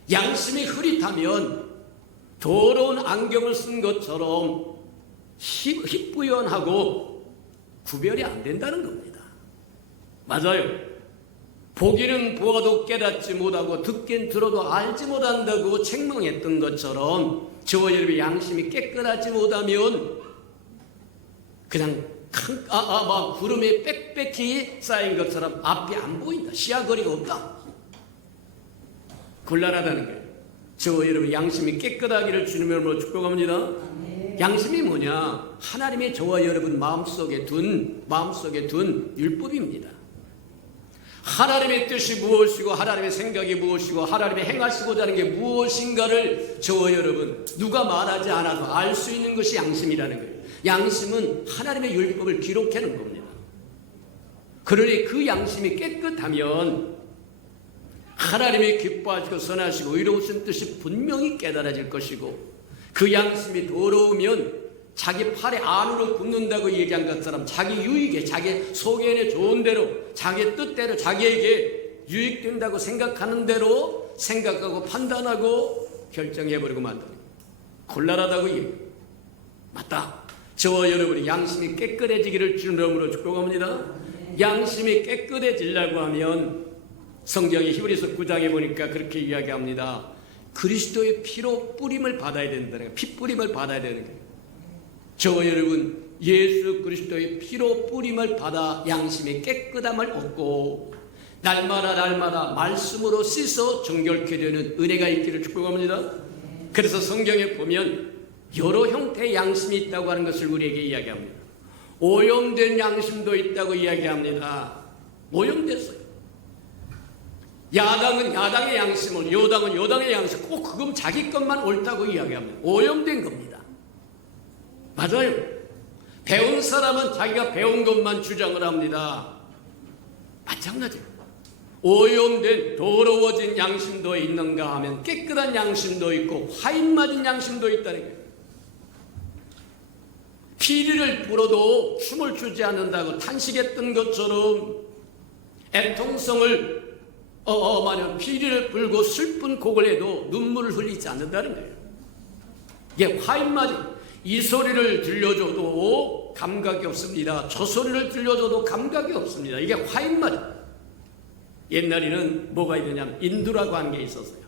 양심이 흐릿하면 더러운 안경을 쓴 것처럼 희뿌연하고 구별이 안 된다는 겁니다. 맞아요. 보기는 보아도 깨닫지 못하고 듣긴 들어도 알지 못한다고 책망했던 것처럼 저와 여러분의 양심이 깨끗하지 못하면 그냥 막 구름에 빽빽히 쌓인 것처럼 앞이 안 보인다. 시야거리가 없다. 곤란하다는 거예요. 저와 여러분 양심이 깨끗하기를 주님의 이름으로 축복합니다. 양심이 뭐냐? 하나님의 저와 여러분 마음속에 둔 율법입니다. 하나님의 뜻이 무엇이고 하나님의 생각이 무엇이고 하나님의 행하시고자 하는 게 무엇인가를 저와 여러분 누가 말하지 않아도 알 수 있는 것이 양심이라는 거예요. 양심은 하나님의 율법을 기록하는 겁니다. 그러니 그 양심이 깨끗하면 하나님이 기뻐하시고 선하시고 의로우신 뜻이 분명히 깨달아질 것이고, 그 양심이 더러우면 자기 팔에 안으로 붙는다고 얘기한 것처럼 자기 유익에, 자기 속에 좋은 대로, 자기 뜻대로 자기에게 유익된다고 생각하는 대로 생각하고 판단하고 결정해버리고 만듭니다. 곤란하다고 얘기해요. 맞다. 저와 여러분이 양심이 깨끗해지기를 주님의 이름으로 축복합니다. 양심이 깨끗해지려고 하면 성경의 히브리서 9장에 보니까 그렇게 이야기합니다. 그리스도의 피로 뿌림을 받아야 된다는 거예요. 피 뿌림을 받아야 되는 거예요. 저와 여러분 예수 그리스도의 피로 뿌림을 받아 양심의 깨끗함을 얻고 날마다 말씀으로 씻어 정결케 되는 은혜가 있기를 축복합니다. 그래서 성경에 보면 여러 형태의 양심이 있다고 하는 것을 우리에게 이야기합니다. 오염된 양심도 있다고 이야기합니다. 오염됐어요. 야당은 야당의 양심을, 여당은 여당의 양심, 꼭 그건 자기 것만 옳다고 이야기합니다. 오염된 겁니다. 맞아요. 배운 사람은 자기가 배운 것만 주장을 합니다. 마찬가지예요. 오염된 더러워진 양심도 있는가 하면 깨끗한 양심도 있고 화인 맞은 양심도 있다는 거예요. 피리를 불어도 춤을 추지 않는다고 탄식했던 것처럼 애통성을 만약 피리를 불고 슬픈 곡을 해도 눈물을 흘리지 않는다는 거예요. 이게 화인 맞은, 이 소리를 들려줘도 감각이 없습니다. 저 소리를 들려줘도 감각이 없습니다. 이게 화인 맞은. 옛날에는 뭐가 있느냐면 인두라고 하는 게 있었어요.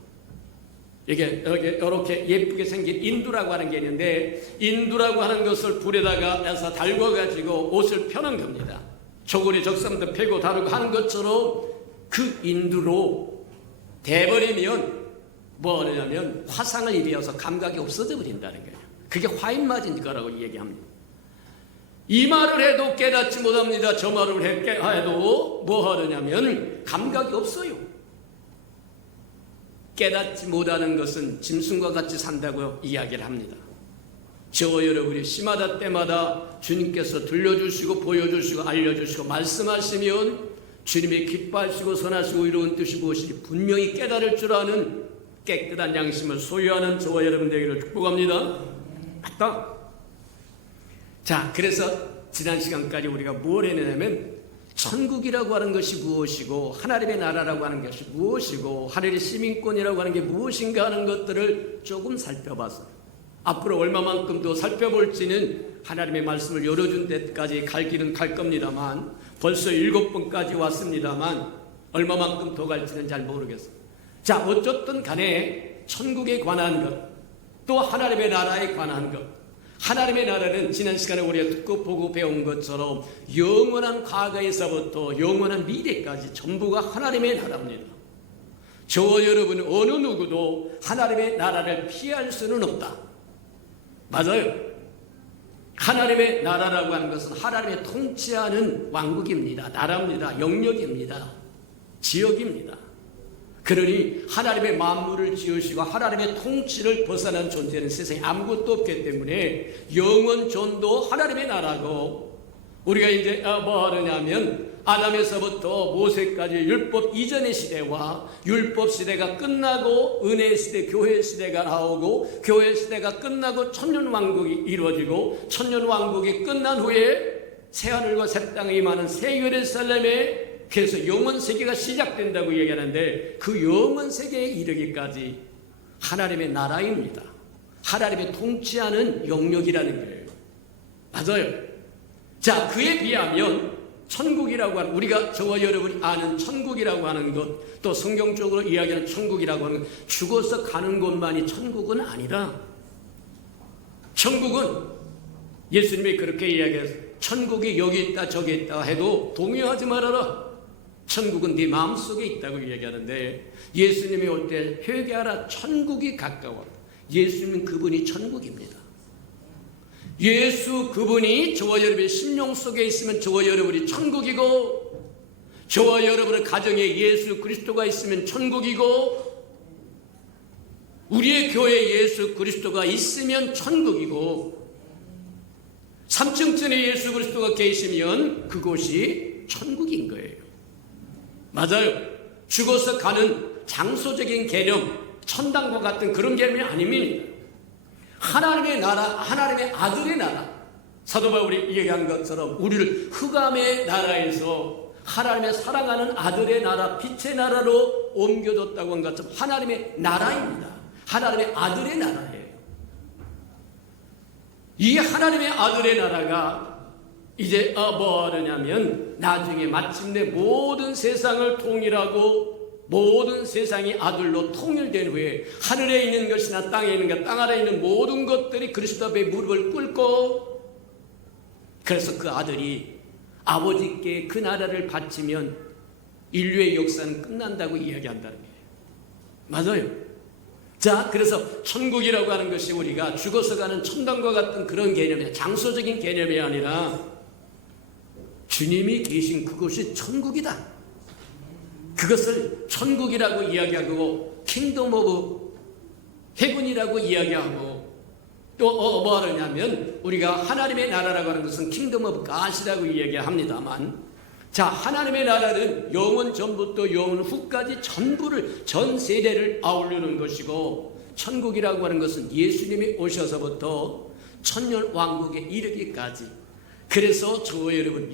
이렇게 예쁘게 생긴 인두라고 하는 게 있는데, 인두라고 하는 것을 불에다가 해서 달궈가지고 옷을 펴는 겁니다. 조구리 적삼도 펴고 다루고 하는 것처럼 그 인두로 대버리면 뭐 하냐면 화상을 입혀서 감각이 없어져 버린다는 거예요. 그게 화인 맞은 거라고 얘기합니다. 이 말을 해도 깨닫지 못합니다. 저 말을 해도 뭐 하느냐면 감각이 없어요. 깨닫지 못하는 것은 짐승과 같이 산다고 이야기를 합니다. 저와 여러분이 시마다 때마다 주님께서 들려주시고 보여주시고 알려주시고 말씀하시면 주님이 기뻐하시고 선하시고 이로운 뜻이 무엇인지 분명히 깨달을 줄 아는 깨끗한 양심을 소유하는 저와 여러분 되기를 축복합니다. 맞다. 자, 그래서 지난 시간까지 우리가 뭘 했냐면 천국이라고 하는 것이 무엇이고 하나님의 나라라고 하는 것이 무엇이고 하늘의 시민권이라고 하는 게 무엇인가 하는 것들을 조금 살펴봤어요. 앞으로 얼마만큼 더 살펴볼지는 하나님의 말씀을 열어준 데까지 갈 길은 갈 겁니다만, 벌써 7번까지 왔습니다만 얼마만큼 더 갈지는 잘 모르겠어요. 자, 어쨌든 간에 천국에 관한 것, 또 하나님의 나라에 관한 것. 하나님의 나라는 지난 시간에 우리가 듣고 보고 배운 것처럼 영원한 과거에서부터 영원한 미래까지 전부가 하나님의 나라입니다. 저와 여러분 어느 누구도 하나님의 나라를 피할 수는 없다. 맞아요. 하나님의 나라라고 하는 것은 하나님의 통치하는 왕국입니다. 나라입니다. 영역입니다. 지역입니다. 그러니 하나님의 만물을 지으시고 하나님의 통치를 벗어난 존재는 세상에 아무것도 없기 때문에 영원 존도 하나님의 나라고, 우리가 이제 뭐 하느냐면 아담에서부터 모세까지 율법 이전의 시대와 율법 시대가 끝나고 은혜 시대, 교회 시대가 나오고 교회 시대가 끝나고 천년왕국이 이루어지고 천년왕국이 끝난 후에 새하늘과 새 땅에 임하는 새 예루살렘의 그래서 영원 세계가 시작된다고 얘기하는데 그 영원 세계에 이르기까지 하나님의 나라입니다. 하나님의 통치하는 영역이라는 거예요. 맞아요. 자, 그에 비하면 천국이라고 하는, 우리가 저와 여러분이 아는 천국이라고 하는 것, 또 성경적으로 이야기하는 천국이라고 하는 것, 죽어서 가는 곳만이 천국은 아니라, 천국은 예수님이 그렇게 이야기해서 천국이 여기 있다 저기 있다 해도 동요하지 말아라. 천국은 네 마음속에 있다고 이야기하는데, 예수님이 올 때 회개하라, 천국이 가까워. 예수님은 그분이 천국입니다. 예수 그분이 저와 여러분의 심령 속에 있으면 저와 여러분이 천국이고, 저와 여러분의 가정에 예수 그리스도가 있으면 천국이고, 우리의 교회에 예수 그리스도가 있으면 천국이고, 3층천에 예수 그리스도가 계시면 그곳이 천국인 거예요. 맞아요. 죽어서 가는 장소적인 개념, 천당과 같은 그런 개념이 아닙니다. 하나님의 나라, 하나님의 아들의 나라. 사도 바울이 얘기한 것처럼 우리를 흑암의 나라에서 하나님의 사랑하는 아들의 나라, 빛의 나라로 옮겨줬다고 한 것처럼 하나님의 나라입니다. 하나님의 아들의 나라예요. 이 하나님의 아들의 나라가 이제 뭐 하느냐면 나중에 마침내 모든 세상을 통일하고 모든 세상이 아들로 통일된 후에 하늘에 있는 것이나 땅에 있는 것, 땅 아래에 있는 모든 것들이 그리스도 앞에 무릎을 꿇고, 그래서 그 아들이 아버지께 그 나라를 바치면 인류의 역사는 끝난다고 이야기한다는 거예요. 맞아요. 자, 그래서 천국이라고 하는 것이 우리가 죽어서 가는 천당과 같은 그런 개념이, 장소적인 개념이 아니라 주님이 계신 그곳이 천국이다. 그것을 천국이라고 이야기하고 킹덤 오브 헤븐이라고 이야기하고, 또 뭐 하느냐면 우리가 하나님의 나라라고 하는 것은 킹덤 오브 갓이라고 이야기합니다만, 자, 하나님의 나라는 영원 전부터 영원 후까지 전부를, 전 세대를 아우르는 것이고, 천국이라고 하는 것은 예수님이 오셔서부터 천년 왕국에 이르기까지, 그래서 저와 여러분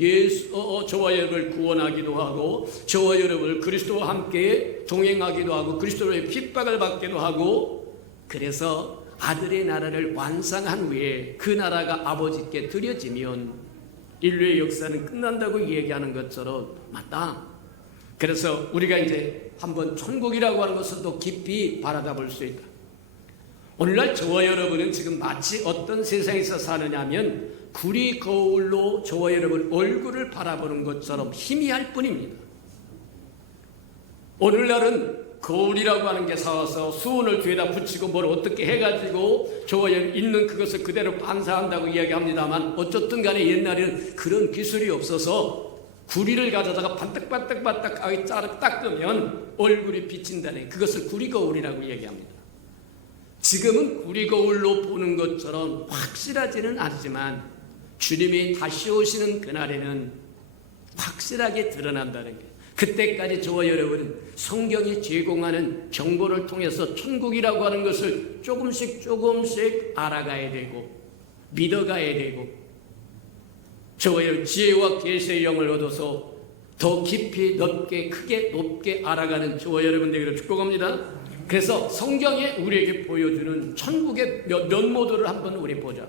저와 여러분을 구원하기도 하고, 저와 여러분을 그리스도와 함께 동행하기도 하고, 그리스도의 핍박을 받기도 하고, 그래서 아들의 나라를 완성한 후에 그 나라가 아버지께 드려지면 인류의 역사는 끝난다고 얘기하는 것처럼 맞다. 그래서 우리가 이제 한번 천국이라고 하는 것을 더 깊이 바라다 볼 수 있다. 오늘날 저와 여러분은 지금 마치 어떤 세상에서 사느냐면 구리 거울로 저와 여러분 얼굴을 바라보는 것처럼 희미할 뿐입니다. 오늘날은 거울이라고 하는 게 사와서 수온을 뒤에다 붙이고 뭘 어떻게 해가지고 저와 여러분 있는 그것을 그대로 반사한다고 이야기합니다만, 어쨌든 간에 옛날에는 그런 기술이 없어서 구리를 가져다가 반딱반딱반딱하게 닦으면 얼굴이 비친다네. 그것을 구리 거울이라고 이야기합니다. 지금은 구리 거울로 보는 것처럼 확실하지는 않지만 주님이 다시 오시는 그날에는 확실하게 드러난다는 거예요. 그때까지 저와 여러분은 성경이 제공하는 정보를 통해서 천국이라고 하는 것을 조금씩 알아가야 되고 믿어가야 되고, 저와 여러분 지혜와 계시의 영을 얻어서 더 깊이 넓게 크게 높게 알아가는 저와 여러분 되기를 축복합니다. 그래서 성경에 우리에게 보여주는 천국의 면모들을 한번 우리 보자.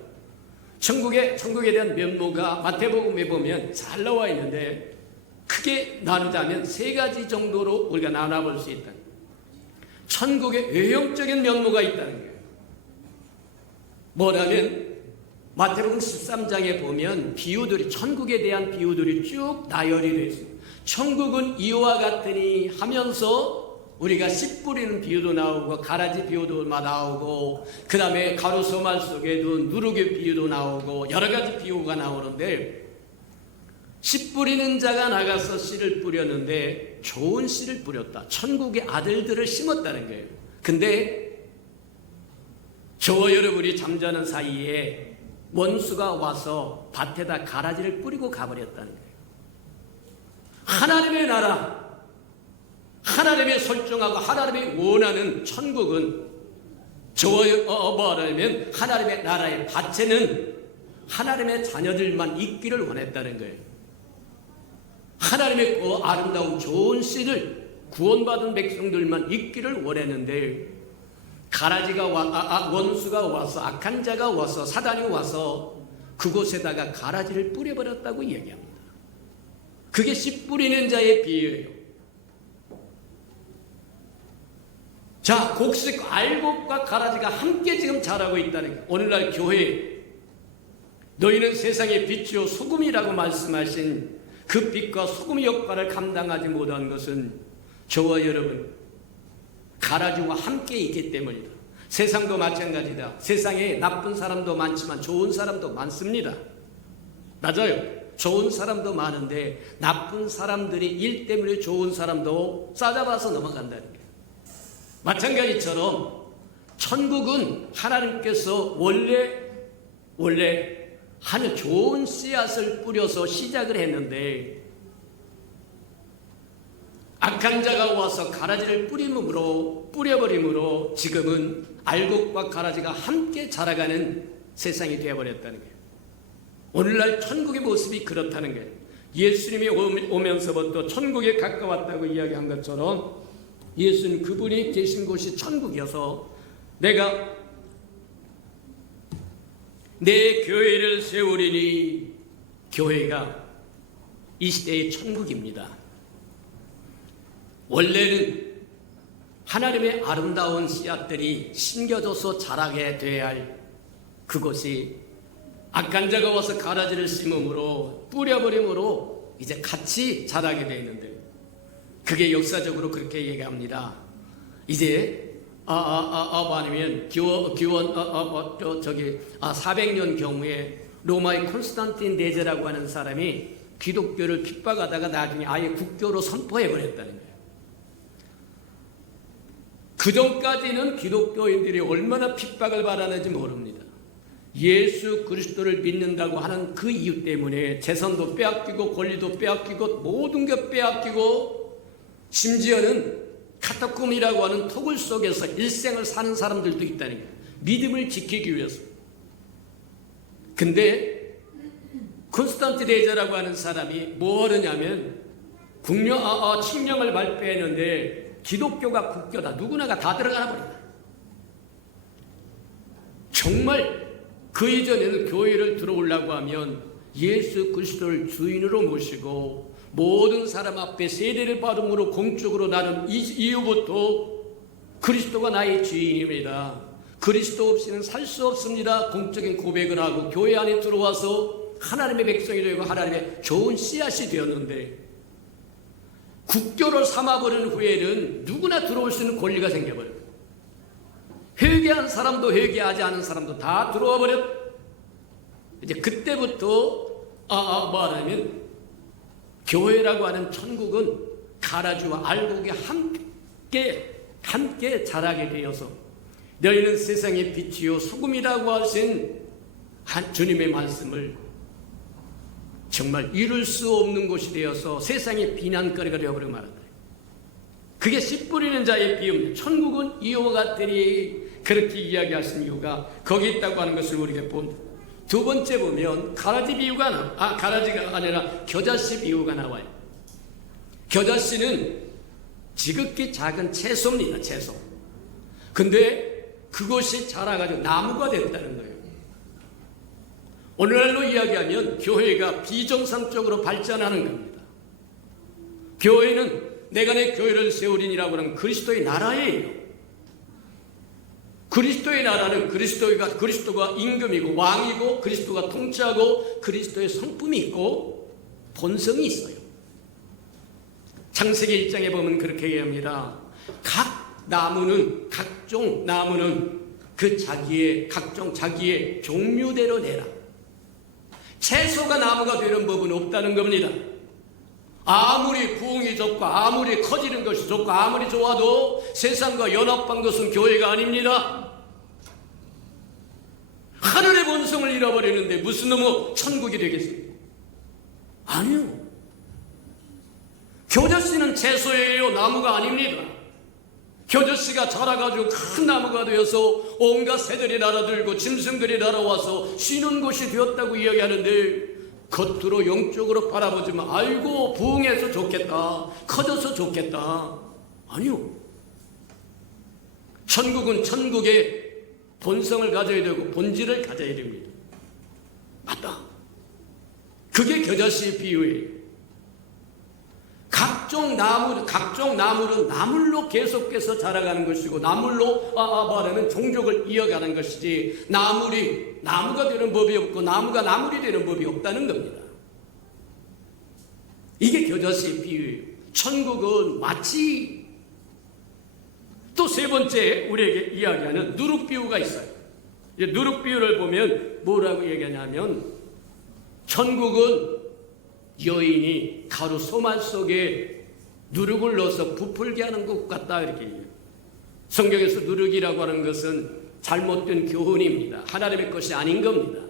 천국에 대한 면모가 마태복음에 보면 잘 나와 있는데, 크게 나누자면 세 가지 정도로 우리가 나눠볼 수 있다. 천국의 외형적인 면모가 있다는 거예요. 뭐냐면 마태복음 13장에 보면 비유들이, 천국에 대한 비유들이 쭉 나열이 되어 있습니다. 천국은 이와 같으니 하면서 우리가 씨 뿌리는 비유도 나오고 가라지 비유도 나오고, 그 다음에 가루소말 속에도 누룩의 비유도 나오고 여러 가지 비유가 나오는데, 씨 뿌리는 자가 나가서 씨를 뿌렸는데 좋은 씨를 뿌렸다. 천국의 아들들을 심었다는 거예요. 근데 저와 여러분이 잠자는 사이에 원수가 와서 밭에다 가라지를 뿌리고 가버렸다는 거예요. 하나님의 나라, 하나님의 설정하고 하나님이 원하는 천국은 저와 뭐라면 하나님의 나라의 밭에는 하나님의 자녀들만 있기를 원했다는 거예요. 하나님의 그 아름다운 좋은 씨를 구원받은 백성들만 있기를 원했는데 가라지가 원수가 와서 악한 자가 와서 사단이 와서 그곳에다가 가라지를 뿌려버렸다고 이야기합니다. 그게 씨 뿌리는 자의 비유예요. 자, 곡식 알곡과 가라지가 함께 지금 자라고 있다는 거예요. 오늘날 교회 너희는 세상의 빛이요 소금이라고 말씀하신 그 빛과 소금의 역할을 감당하지 못한 것은 저와 여러분 가라지와 함께 있기 때문이다. 세상도 마찬가지다. 세상에 나쁜 사람도 많지만 좋은 사람도 많습니다. 맞아요. 좋은 사람도 많은데 나쁜 사람들이 일 때문에 좋은 사람도 싸잡아서 넘어간다는 거예요. 마찬가지처럼 천국은 하나님께서 원래 하늘 좋은 씨앗을 뿌려서 시작을 했는데 악한 자가 와서 가라지를 뿌려버림으로 지금은 알곡과 가라지가 함께 자라가는 세상이 되어버렸다는 거예요. 오늘날 천국의 모습이 그렇다는 거예요. 예수님이 오면서부터 천국에 가까웠다고 이야기한 것처럼 예수님 그분이 계신 곳이 천국이어서 내가 내 교회를 세우리니 교회가 이 시대의 천국입니다. 원래는 하나님의 아름다운 씨앗들이 심겨져서 자라게 돼야 할 그곳이 악한 자가 와서 가라지를 심음으로 뿌려버림으로 이제 같이 자라게 되어 있는데 그게 역사적으로 그렇게 얘기합니다. 이제 아니면 400년 경우에 로마의 콘스탄틴 대제라고 하는 사람이 기독교를 핍박하다가 나중에 아예 국교로 선포해버렸다는 거예요. 그 전까지는 기독교인들이 얼마나 핍박을 받았는지 모릅니다. 예수 그리스도를 믿는다고 하는 그 이유 때문에 재산도 빼앗기고 권리도 빼앗기고 모든 게 빼앗기고 심지어는 카타콤이라고 하는 토굴 속에서 일생을 사는 사람들도 있다는 거예요. 믿음을 지키기 위해서. 근데 콘스탄틴 대제라고 하는 사람이 뭐 하느냐면 칙령을 발표했는데 기독교가 국교다. 누구나가 다 들어가나 버린다. 정말 그 이전에는 교회를 들어오려고 하면 예수 그리스도를 주인으로 모시고 모든 사람 앞에 세례를 받음으로 공적으로 나는 이후부터 그리스도가 나의 주인입니다. 그리스도 없이는 살 수 없습니다. 공적인 고백을 하고 교회 안에 들어와서 하나님의 백성이 되고 하나님의 좋은 씨앗이 되었는데 국교를 삼아버린 후에는 누구나 들어올 수 있는 권리가 생겨버려요. 회개한 사람도 회개하지 않은 사람도 다 들어와 버렸. 이제 그때부터 말하면 교회라고 하는 천국은 가라지와 알곡이 함께 자라게 되어서 너희는 세상의 빛이요 소금이라고 하신 주님의 말씀을 정말 이룰 수 없는 곳이 되어서 세상의 비난거리가 되어버리고 말한다. 그게 씨 뿌리는 자의 비유입니다. 천국은 이와 같으리 그렇게 이야기하신 이유가 거기 있다고 하는 것을 우리가 본. 두 번째 보면 가라지 비유가 가라지가 아니라 겨자씨 비유가 나와요. 겨자씨는 지극히 작은 채소입니다. 채소. 근데 그것이 자라가지고 나무가 됐다는 거예요. 오늘날로 이야기하면 교회가 비정상적으로 발전하는 겁니다. 교회는 내가 내 교회를 세우리니라고 하는 그리스도의 나라예요. 그리스도의 나라는 그리스도가 임금이고 왕이고 그리스도가 통치하고 그리스도의 성품이 있고 본성이 있어요. 창세기 1장에 보면 그렇게 얘기합니다. 각종 나무는 그 자기의 종류대로 내라. 채소가 나무가 되는 법은 없다는 겁니다. 아무리 부흥이 좋고 아무리 커지는 것이 좋고 아무리 좋아도 세상과 연합한 것은 교회가 아닙니다. 하늘의 본성을 잃어버리는데 무슨 놈의 천국이 되겠습니까? 아니요. 겨자씨는 채소예요. 나무가 아닙니다. 겨자씨가 자라가지고 큰 나무가 되어서 온갖 새들이 날아들고 짐승들이 날아와서 쉬는 곳이 되었다고 이야기하는데 겉으로 영적으로 바라보지만 아이고 부흥해서 좋겠다, 커져서 좋겠다. 아니요. 천국은 천국의 본성을 가져야 되고 본질을 가져야 됩니다. 맞다. 그게 겨자씨의 비유예요. 각종 나물은 나물로 계속해서 자라가는 것이고 나물로 말하는 종족을 이어가는 것이지 나무가 되는 법이 없고 나무가 나물이 되는 법이 없다는 겁니다. 이게 겨자씨의 비유예요. 천국은 마치 또 세 번째 우리에게 이야기하는 누룩 비유가 있어요. 누룩 비유를 보면 뭐라고 얘기하냐면 천국은 여인이 가루 소말 속에 누룩을 넣어서 부풀게 하는 것 같다 이렇게 얘기해요. 성경에서 누룩이라고 하는 것은 잘못된 교훈입니다. 하나님의 것이 아닌 겁니다.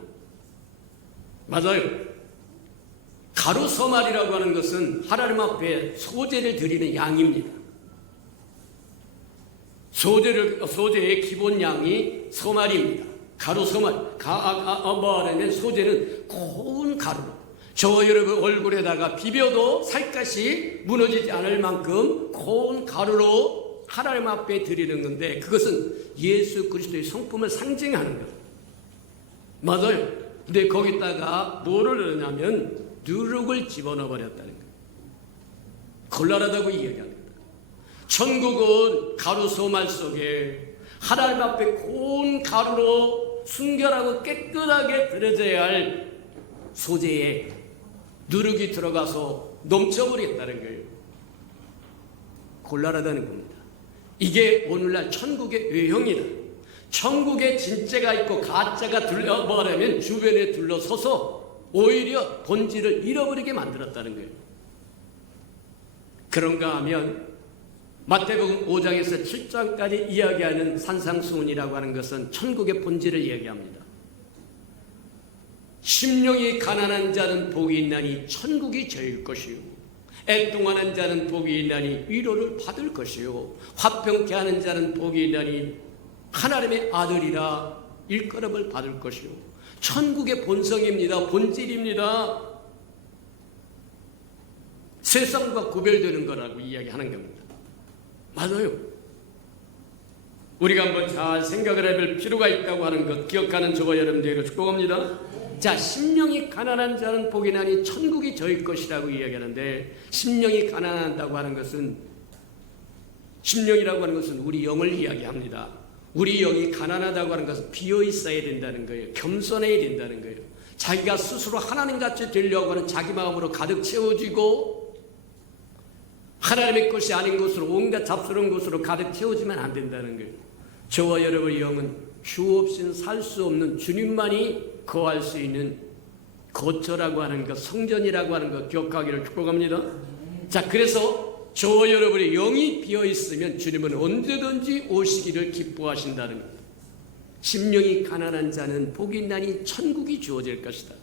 맞아요. 가루 소말이라고 하는 것은 하나님 앞에 소제를 드리는 양입니다. 소제의 기본 양이 소말입니다. 가루 소말. 말하면 소제는 고운 가루로 저 여러분 얼굴에다가 비벼도 살갗이 무너지지 않을 만큼 고운 가루로 하나님 앞에 드리는 건데 그것은 예수 그리스도의 성품을 상징하는 거예요. 맞아요. 근데 거기다가 뭐를 넣냐면 누룩을 집어넣어 버렸다는 거예요. 곤란하다고 이야기합니다. 천국은 가루 소말 속에 하나님 앞에 고운 가루로 순결하고 깨끗하게 드려져야 할 소재에 누룩이 들어가서 넘쳐버리겠다는 거예요. 곤란하다는 겁니다. 이게 오늘날 천국의 외형이다. 천국에 진짜가 있고 가짜가 말하면 주변에 둘러서서 오히려 본질을 잃어버리게 만들었다는 거예요. 그런가 하면 마태복음 5장에서 7장까지 이야기하는 산상수훈이라고 하는 것은 천국의 본질을 이야기합니다. 심령이 가난한 자는 복이 있나니 천국이 저일 것이요 애통하는 자는 복이 있나니 위로를 받을 것이요 화평케 하는 자는 복이 있나니 하나님의 아들이라 일컬음을 받을 것이요 천국의 본성입니다. 본질입니다. 세상과 구별되는 거라고 이야기하는 겁니다. 맞아요. 우리가 한번 잘 생각을 해볼 필요가 있다고 하는 것 기억하는 저와 여러분들에게 축복합니다. 자, 심령이 가난한 자는 복이 나니 천국이 저일 것이라고 이야기하는데 심령이 가난하다고 하는 것은 심령이라고 하는 것은 우리 영을 이야기합니다. 우리 영이 가난하다고 하는 것은 비어 있어야 된다는 거예요. 겸손해야 된다는 거예요. 자기가 스스로 하나님같이 되려고 하는 자기 마음으로 가득 채워지고 하나님의 것이 아닌 것으로 온갖 잡스러운 것으로 가득 채워지면 안 된다는 거예요. 저와 여러분의 영은 주 없이는 살 수 없는 주님만이 거할 수 있는 거처라고 하는 것, 성전이라고 하는 것 기억하기를 축복합니다. 자, 그래서 저와 여러분의 영이 비어있으면 주님은 언제든지 오시기를 기뻐하신다는 것. 심령이 가난한 자는 복이 있나니 천국이 주어질 것이다.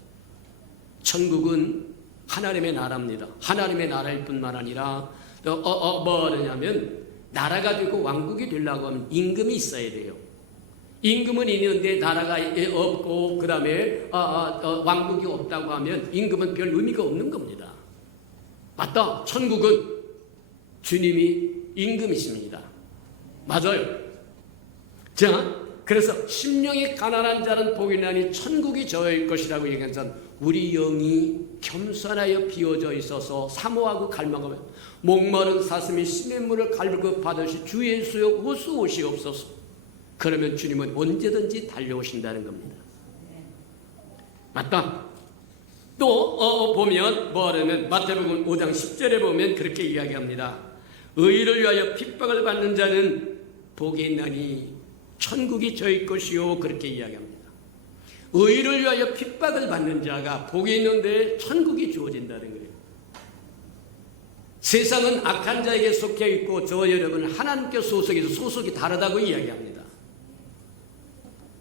천국은 하나님의 나라입니다. 하나님의 나라일 뿐만 아니라 뭐냐면 나라가 되고 왕국이 되려고 하면 임금이 있어야 돼요. 임금은 있는데 나라가 없고 그 다음에 왕국이 없다고 하면 임금은 별 의미가 없는 겁니다. 맞다. 천국은 주님이 임금이십니다. 맞아요. 자, 그래서 심령이 가난한 자는 복이 나니 천국이 저일 것이라고 얘기한 자는 우리 영이 겸손하여 비워져 있어서 사모하고 갈망하며 목마른 사슴이 시냇물을 갈급하듯이 주 예수여 호수 오시옵소서. 그러면 주님은 언제든지 달려오신다는 겁니다. 맞다. 또 보면 뭐하냐면 마태복음 5장 10절에 보면 그렇게 이야기합니다. 의를 위하여 핍박을 받는 자는 복이 있나니 천국이 저희 것이요 그렇게 이야기합니다. 의를 위하여 핍박을 받는 자가 복이 있는데 천국이 주어진다는 거예요. 세상은 악한 자에게 속해 있고 저와 여러분은 하나님께 소속해서 소속이 다르다고 이야기합니다.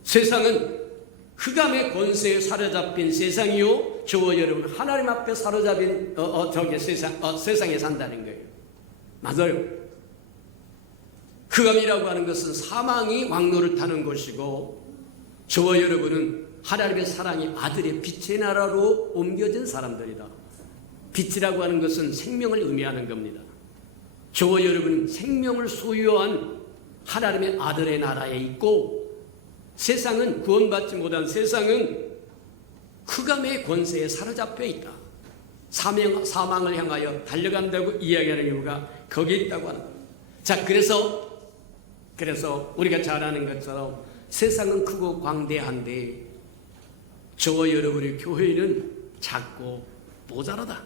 세상은 흑암의 권세에 사로잡힌 세상이요 저와 여러분 하나님 앞에 사로잡힌 세상에 산다는 거예요. 맞아요. 흑암이라고 하는 것은 사망이 왕노를 타는 것이고 저와 여러분은 하나님의 사랑이 아들의 빛의 나라로 옮겨진 사람들이다. 빛이라고 하는 것은 생명을 의미하는 겁니다. 저와 여러분은 생명을 소유한 하나님의 아들의 나라에 있고, 세상은 구원받지 못한 세상은 흑암의 권세에 사로잡혀 있다. 사망을 향하여 달려간다고 이야기하는 이유가 거기에 있다고 하는 겁니다. 자, 그래서 우리가 잘 아는 것처럼 세상은 크고 광대한데 저와 여러분의 교회는 작고 모자라다.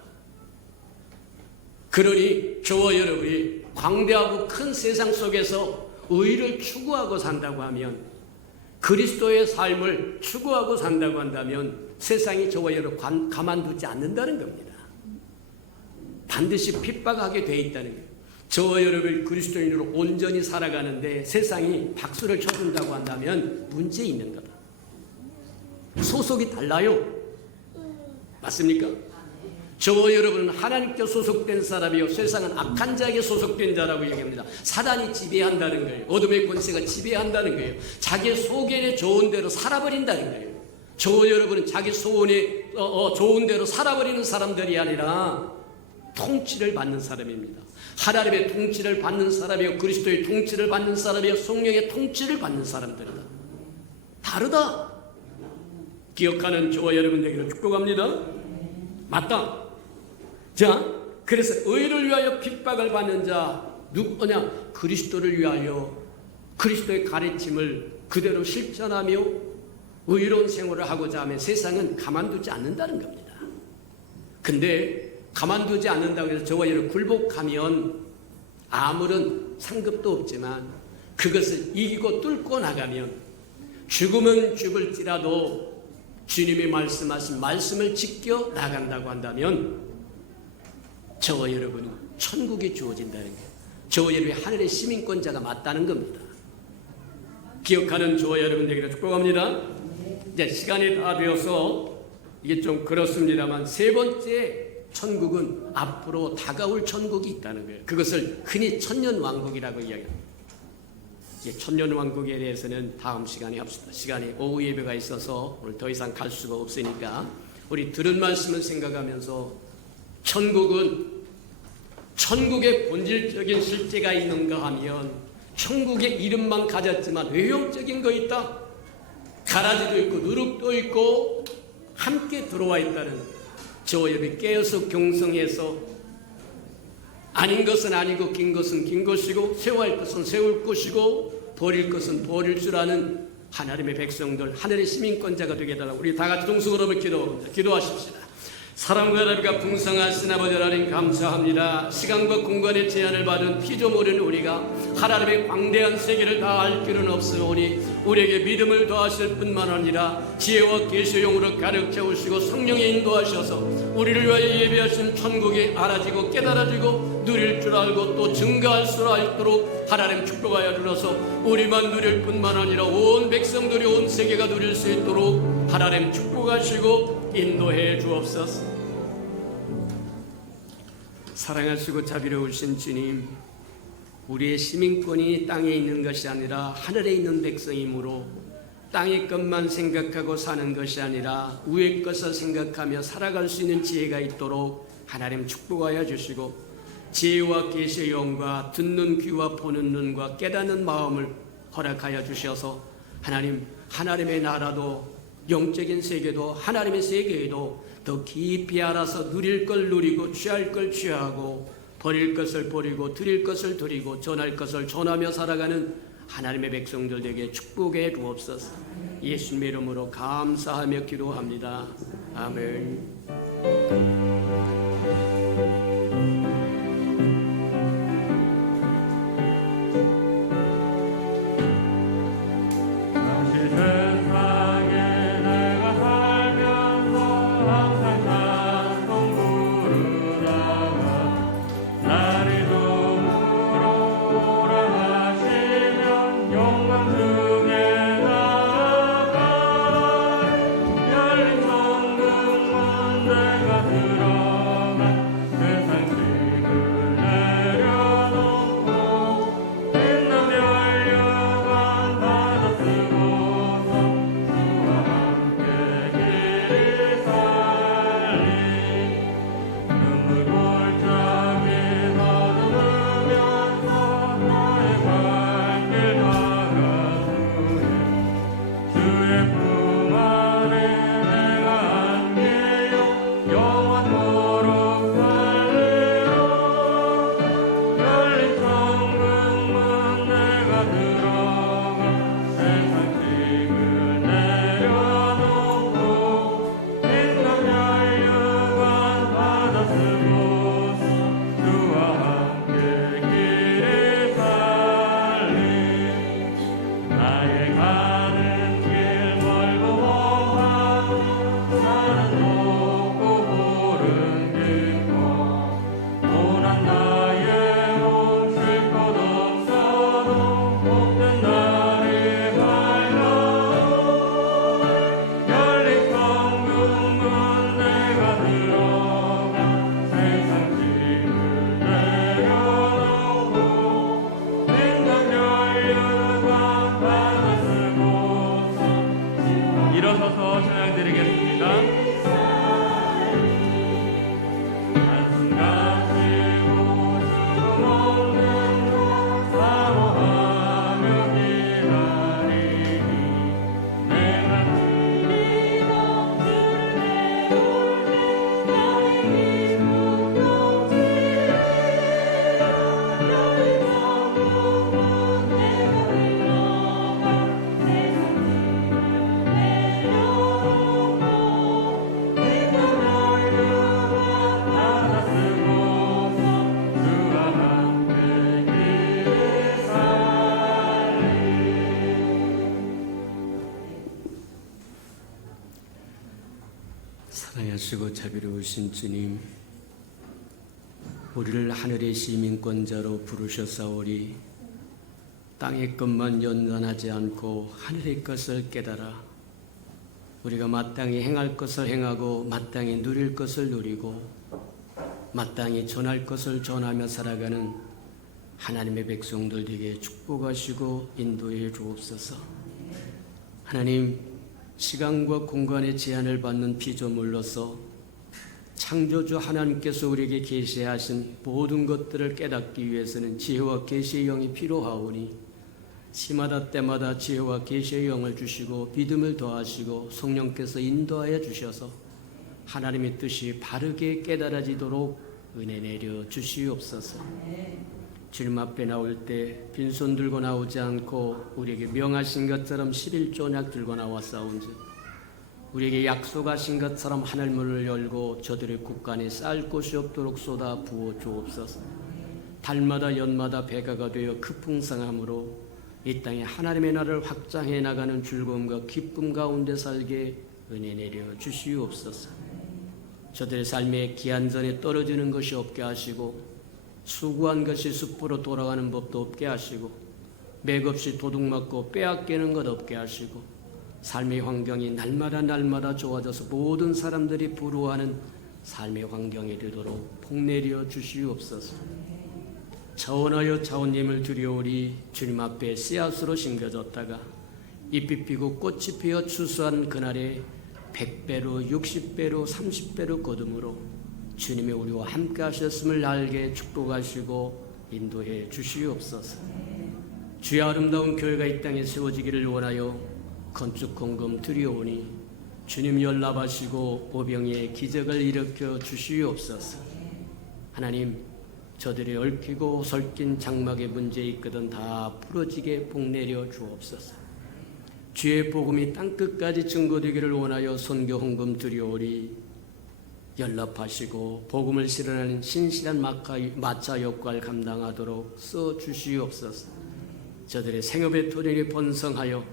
그러니 저와 여러분이 광대하고 큰 세상 속에서 의를 추구하고 산다고 하면, 그리스도의 삶을 추구하고 산다고 한다면 세상이 저와 여러분 가만두지 않는다는 겁니다. 반드시 핍박하게 돼 있다는 거예요. 저와 여러분 그리스도인으로 온전히 살아가는데 세상이 박수를 쳐준다고 한다면 문제 있는 거다. 소속이 달라요. 맞습니까? 저와 여러분은 하나님께 소속된 사람이요, 세상은 악한 자에게 소속된 자라고 얘기합니다. 사단이 지배한다는 거예요. 어둠의 권세가 지배한다는 거예요. 자기 소견에 좋은 대로 살아버린다는 거예요. 저와 여러분은 자기 소원에 좋은 대로 살아버리는 사람들이 아니라 통치를 받는 사람입니다. 하나님의 통치를 받는 사람이요, 그리스도의 통치를 받는 사람이요, 성령의 통치를 받는 사람들이다. 다르다. 기억하는 저와 여러분 되기를 축복합니다. 맞다. 자, 그래서 의를 위하여 핍박을 받는 자 누구냐? 그리스도를 위하여 그리스도의 가르침을 그대로 실천하며 의로운 생활을 하고자 하면 세상은 가만두지 않는다는 겁니다. 근데 가만두지 않는다고 해서 저와 여러분 굴복하면 아무런 상급도 없지만 그것을 이기고 뚫고 나가면 죽으면 죽을지라도 주님이 말씀하신 말씀을 지켜 나간다고 한다면 저와 여러분은 천국이 주어진다는 거예요. 저와 여러분이 하늘의 시민권자가 맞다는 겁니다. 기억하는 저와 여러분 되기를 축복합니다. 이제 시간이 다 되어서 이게 좀 그렇습니다만 세 번째 천국은 앞으로 다가올 천국이 있다는 거예요. 그것을 흔히 천년왕국이라고 이야기합니다. 이제 천년왕국에 대해서는 다음 시간에 합시다. 시간이 오후 예배가 있어서 오늘 더 이상 갈 수가 없으니까 우리 들은 말씀을 생각하면서 천국의 본질적인 실제가 있는가 하면 천국의 이름만 가졌지만 외형적인 거 있다. 가라지도 있고 누룩도 있고 함께 들어와 있다는, 저와 여러분이 깨어서 경성해서 아닌 것은 아니고 긴 것은 긴 것이고 세워야 할 것은 세울 것이고 버릴 것은 버릴 줄 아는 하나님의 백성들, 하늘의 시민권자가 되게 해달라고 우리 다 같이 동성으로 기도하십시다. 사랑과 나비가 풍성하신 아버지 하나님 감사합니다. 시간과 공간의 제한을 받은 피조물인 우리가 하나님의 광대한 세계를 다 알 길은 없으오니 우리에게 믿음을 더하실 뿐만 아니라 지혜와 계시의 영으로 가득 채우시고 성령에 인도하셔서 우리를 위하여 예비하신 천국이 알아지고 깨달아지고 누릴 줄 알고 또 증가할 수 있도록 하나님 축복하여 주셔서 우리만 누릴 뿐만 아니라 온 백성들이 온 세계가 누릴 수 있도록 하나님 축복하시고 인도해 주옵소서. 사랑하시고 자비로우신 주님, 우리의 시민권이 땅에 있는 것이 아니라 하늘에 있는 백성이므로 땅의 것만 생각하고 사는 것이 아니라 위의 것을 생각하며 살아갈 수 있는 지혜가 있도록 하나님 축복하여 주시고 지혜와 계시의 영과 듣는 귀와 보는 눈과 깨닫는 마음을 허락하여 주셔서 하나님의 나라도 영적인 세계도 하나님의 세계에도 더 깊이 알아서 누릴 걸 누리고 취할 걸 취하고 버릴 것을 버리고 드릴 것을 드리고 전할 것을 전하며 살아가는 하나님의 백성들에게 축복해 주옵소서. 예수님의 이름으로 감사하며 기도합니다. 아멘. 내가 들어 사랑하시고 자비로우신 주님, 우리를 하늘의 시민권자로 부르셨사오니 땅의 것만 연단하지 않고 하늘의 것을 깨달아 우리가 마땅히 행할 것을 행하고 마땅히 누릴 것을 누리고 마땅히 전할 것을 전하며 살아가는 하나님의 백성들 되게 축복하시고 인도해 주옵소서. 하나님, 시간과 공간의 제한을 받는 피조물로서 창조주 하나님께서 우리에게 계시하신 모든 것들을 깨닫기 위해서는 지혜와 계시의 영이 필요하오니 시마다 때마다 지혜와 계시의 영을 주시고 믿음을 더하시고 성령께서 인도하여 주셔서 하나님의 뜻이 바르게 깨달아지도록 은혜 내려 주시옵소서. 주님 앞에 나올 때 빈손 들고 나오지 않고 우리에게 명하신 것처럼 11조약 들고 나왔사온즉 우리에게 약속하신 것처럼 하늘문을 열고 저들의 곳간에 쌓을 곳이 없도록 쏟아 부어 주옵소서. 달마다 연마다 배가가 되어 크풍성함으로 이 땅에 하나님의 나라를 확장해 나가는 즐거움과 기쁨 가운데 살게 은혜 내려 주시옵소서. 저들의 삶에 기한전에 떨어지는 것이 없게 하시고 수고한 것이 숲으로 돌아가는 법도 없게 하시고 맥없이 도둑맞고 빼앗기는 것 없게 하시고 삶의 환경이 날마다 좋아져서 모든 사람들이 부러워하는 삶의 환경이 되도록 복내려 주시옵소서. 차원하여 차원님을 두려우리 주님 앞에 씨앗으로 심겨졌다가 잎이 피고 꽃이 피어 추수한 그날에 100배로 60배로 30배로 거둠으로 주님이 우리와 함께 하셨음을 알게 축복하시고 인도해 주시옵소서. 주의 아름다운 교회가 이 땅에 세워지기를 원하여 건축 헌금 드리오니 주님 연락하시고 오병이의 기적을 일으켜 주시옵소서. 하나님, 저들이 얽히고 설킨 장막의 문제 있거든 다 풀어지게 복내려 주옵소서. 주의 복음이 땅끝까지 증거되기를 원하여 선교 헌금 드리오니 연락하시고 복음을 실현하는 신실한 마차 역할 감당하도록 써주시옵소서. 저들의 생업의 토대를 번성하여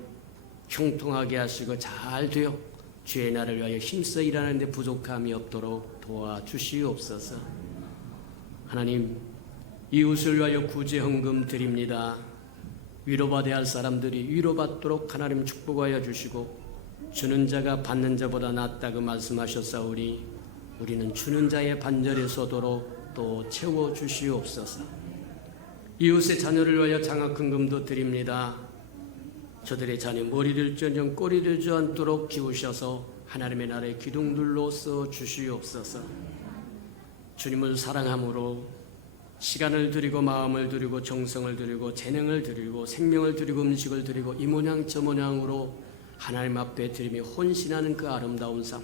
형통하게 하시고 잘 되어 주의 나라를 위하여 힘써 일하는 데 부족함이 없도록 도와주시옵소서. 하나님, 이웃을 위하여 구제 헌금 드립니다. 위로받아야 할 사람들이 위로받도록 하나님 축복하여 주시고 주는 자가 받는 자보다 낫다고 말씀하셨사오니 우리는 주는 자의 반절에 서도록 또 채워주시옵소서. 이웃의 자녀를 위하여 장학헌금도 드립니다. 저들의 자녀 머리 될지언정 꼬리 되지 않도록 키우셔서 하나님의 나라의 기둥들로 써주시옵소서. 주님을 사랑함으로 시간을 드리고 마음을 드리고 정성을 드리고 재능을 드리고 생명을 드리고 음식을 드리고 이 모양 저 모양으로 하나님 앞에 드림이 혼신하는 그 아름다운 삶,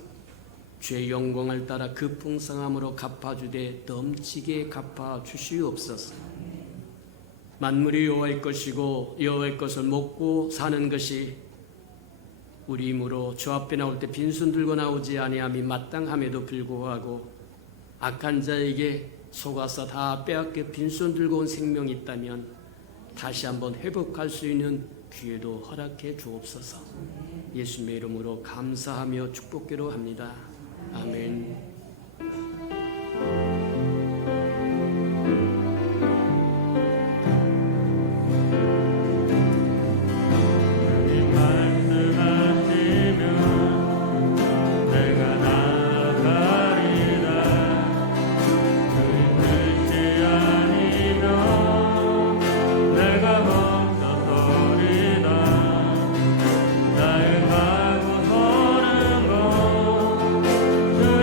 주의 영광을 따라 그 풍성함으로 갚아주되 넘치게 갚아주시옵소서. 만물이 여호와의 것이고 여호와의 것을 먹고 사는 것이 우리 힘으로 주 앞에 나올 때 빈손 들고 나오지 아니함이 마땅함에도 불구하고 악한 자에게 속아서 다 빼앗겨 빈손 들고 온 생명이 있다면 다시 한번 회복할 수 있는 기회도 허락해 주옵소서. 예수님의 이름으로 감사하며 축복기로 합니다. 아멘.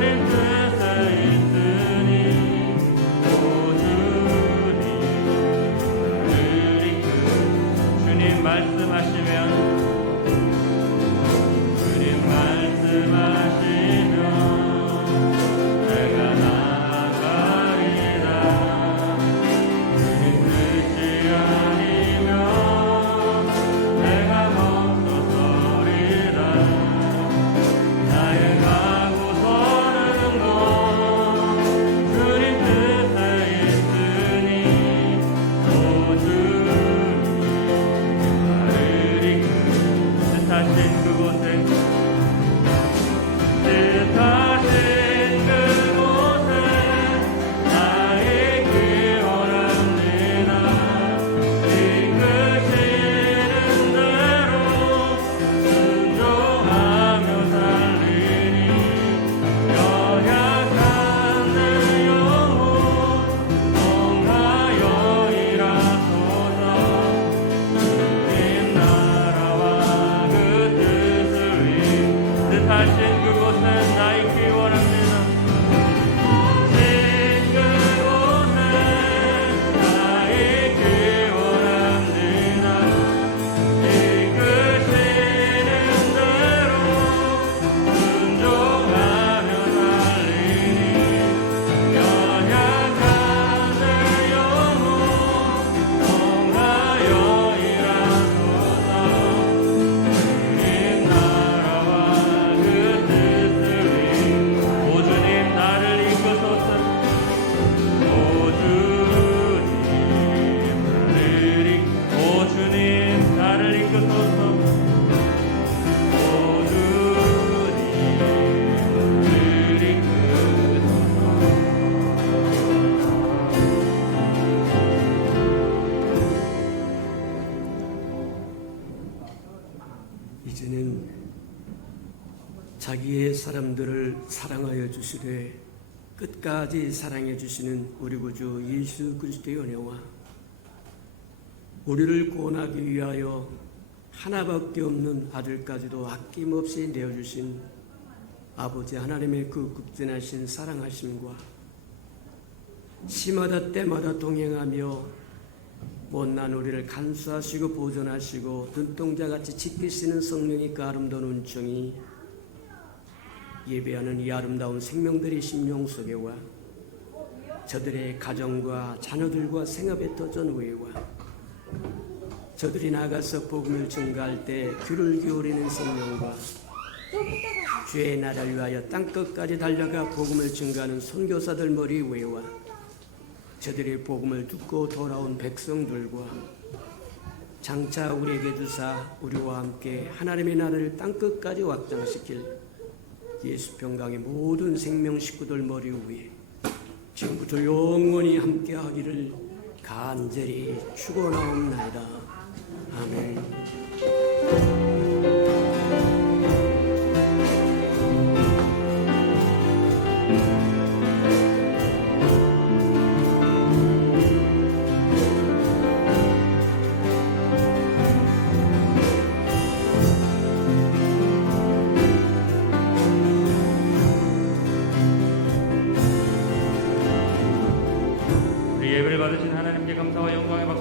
주님 사람들을 사랑하여 주시되 끝까지 사랑해 주시는 우리 구주 예수 그리스도의 은혜와 우리를 구원하기 위하여 하나밖에 없는 아들까지도 아낌없이 내어주신 아버지 하나님의 그 극진하신 사랑하심과 시마다 때마다 동행하며 못난 우리를 간수하시고 보존하시고 눈동자같이 지키시는 성령의 그 아름다운 은총이 예배하는 이 아름다운 생명들의 심령 속에와 저들의 가정과 자녀들과 생업에 터전 후에와 저들이 나가서 복음을 전가할 때 귀를 기울이는 성령과 주의 나라를 위하여 땅끝까지 달려가 복음을 전가하는 선교사들 머리 위에와 저들의 복음을 듣고 돌아온 백성들과 장차 우리에게 주사 우리와 함께 하나님의 나라를 땅끝까지 확장시킬 예수 평강의 모든 생명 식구들 머리 위에 지금부터 영원히 함께 하기를 간절히 축원하옵나이다. 아멘. 우리 예배를 받으신 하나님께 감사와 영광의 박수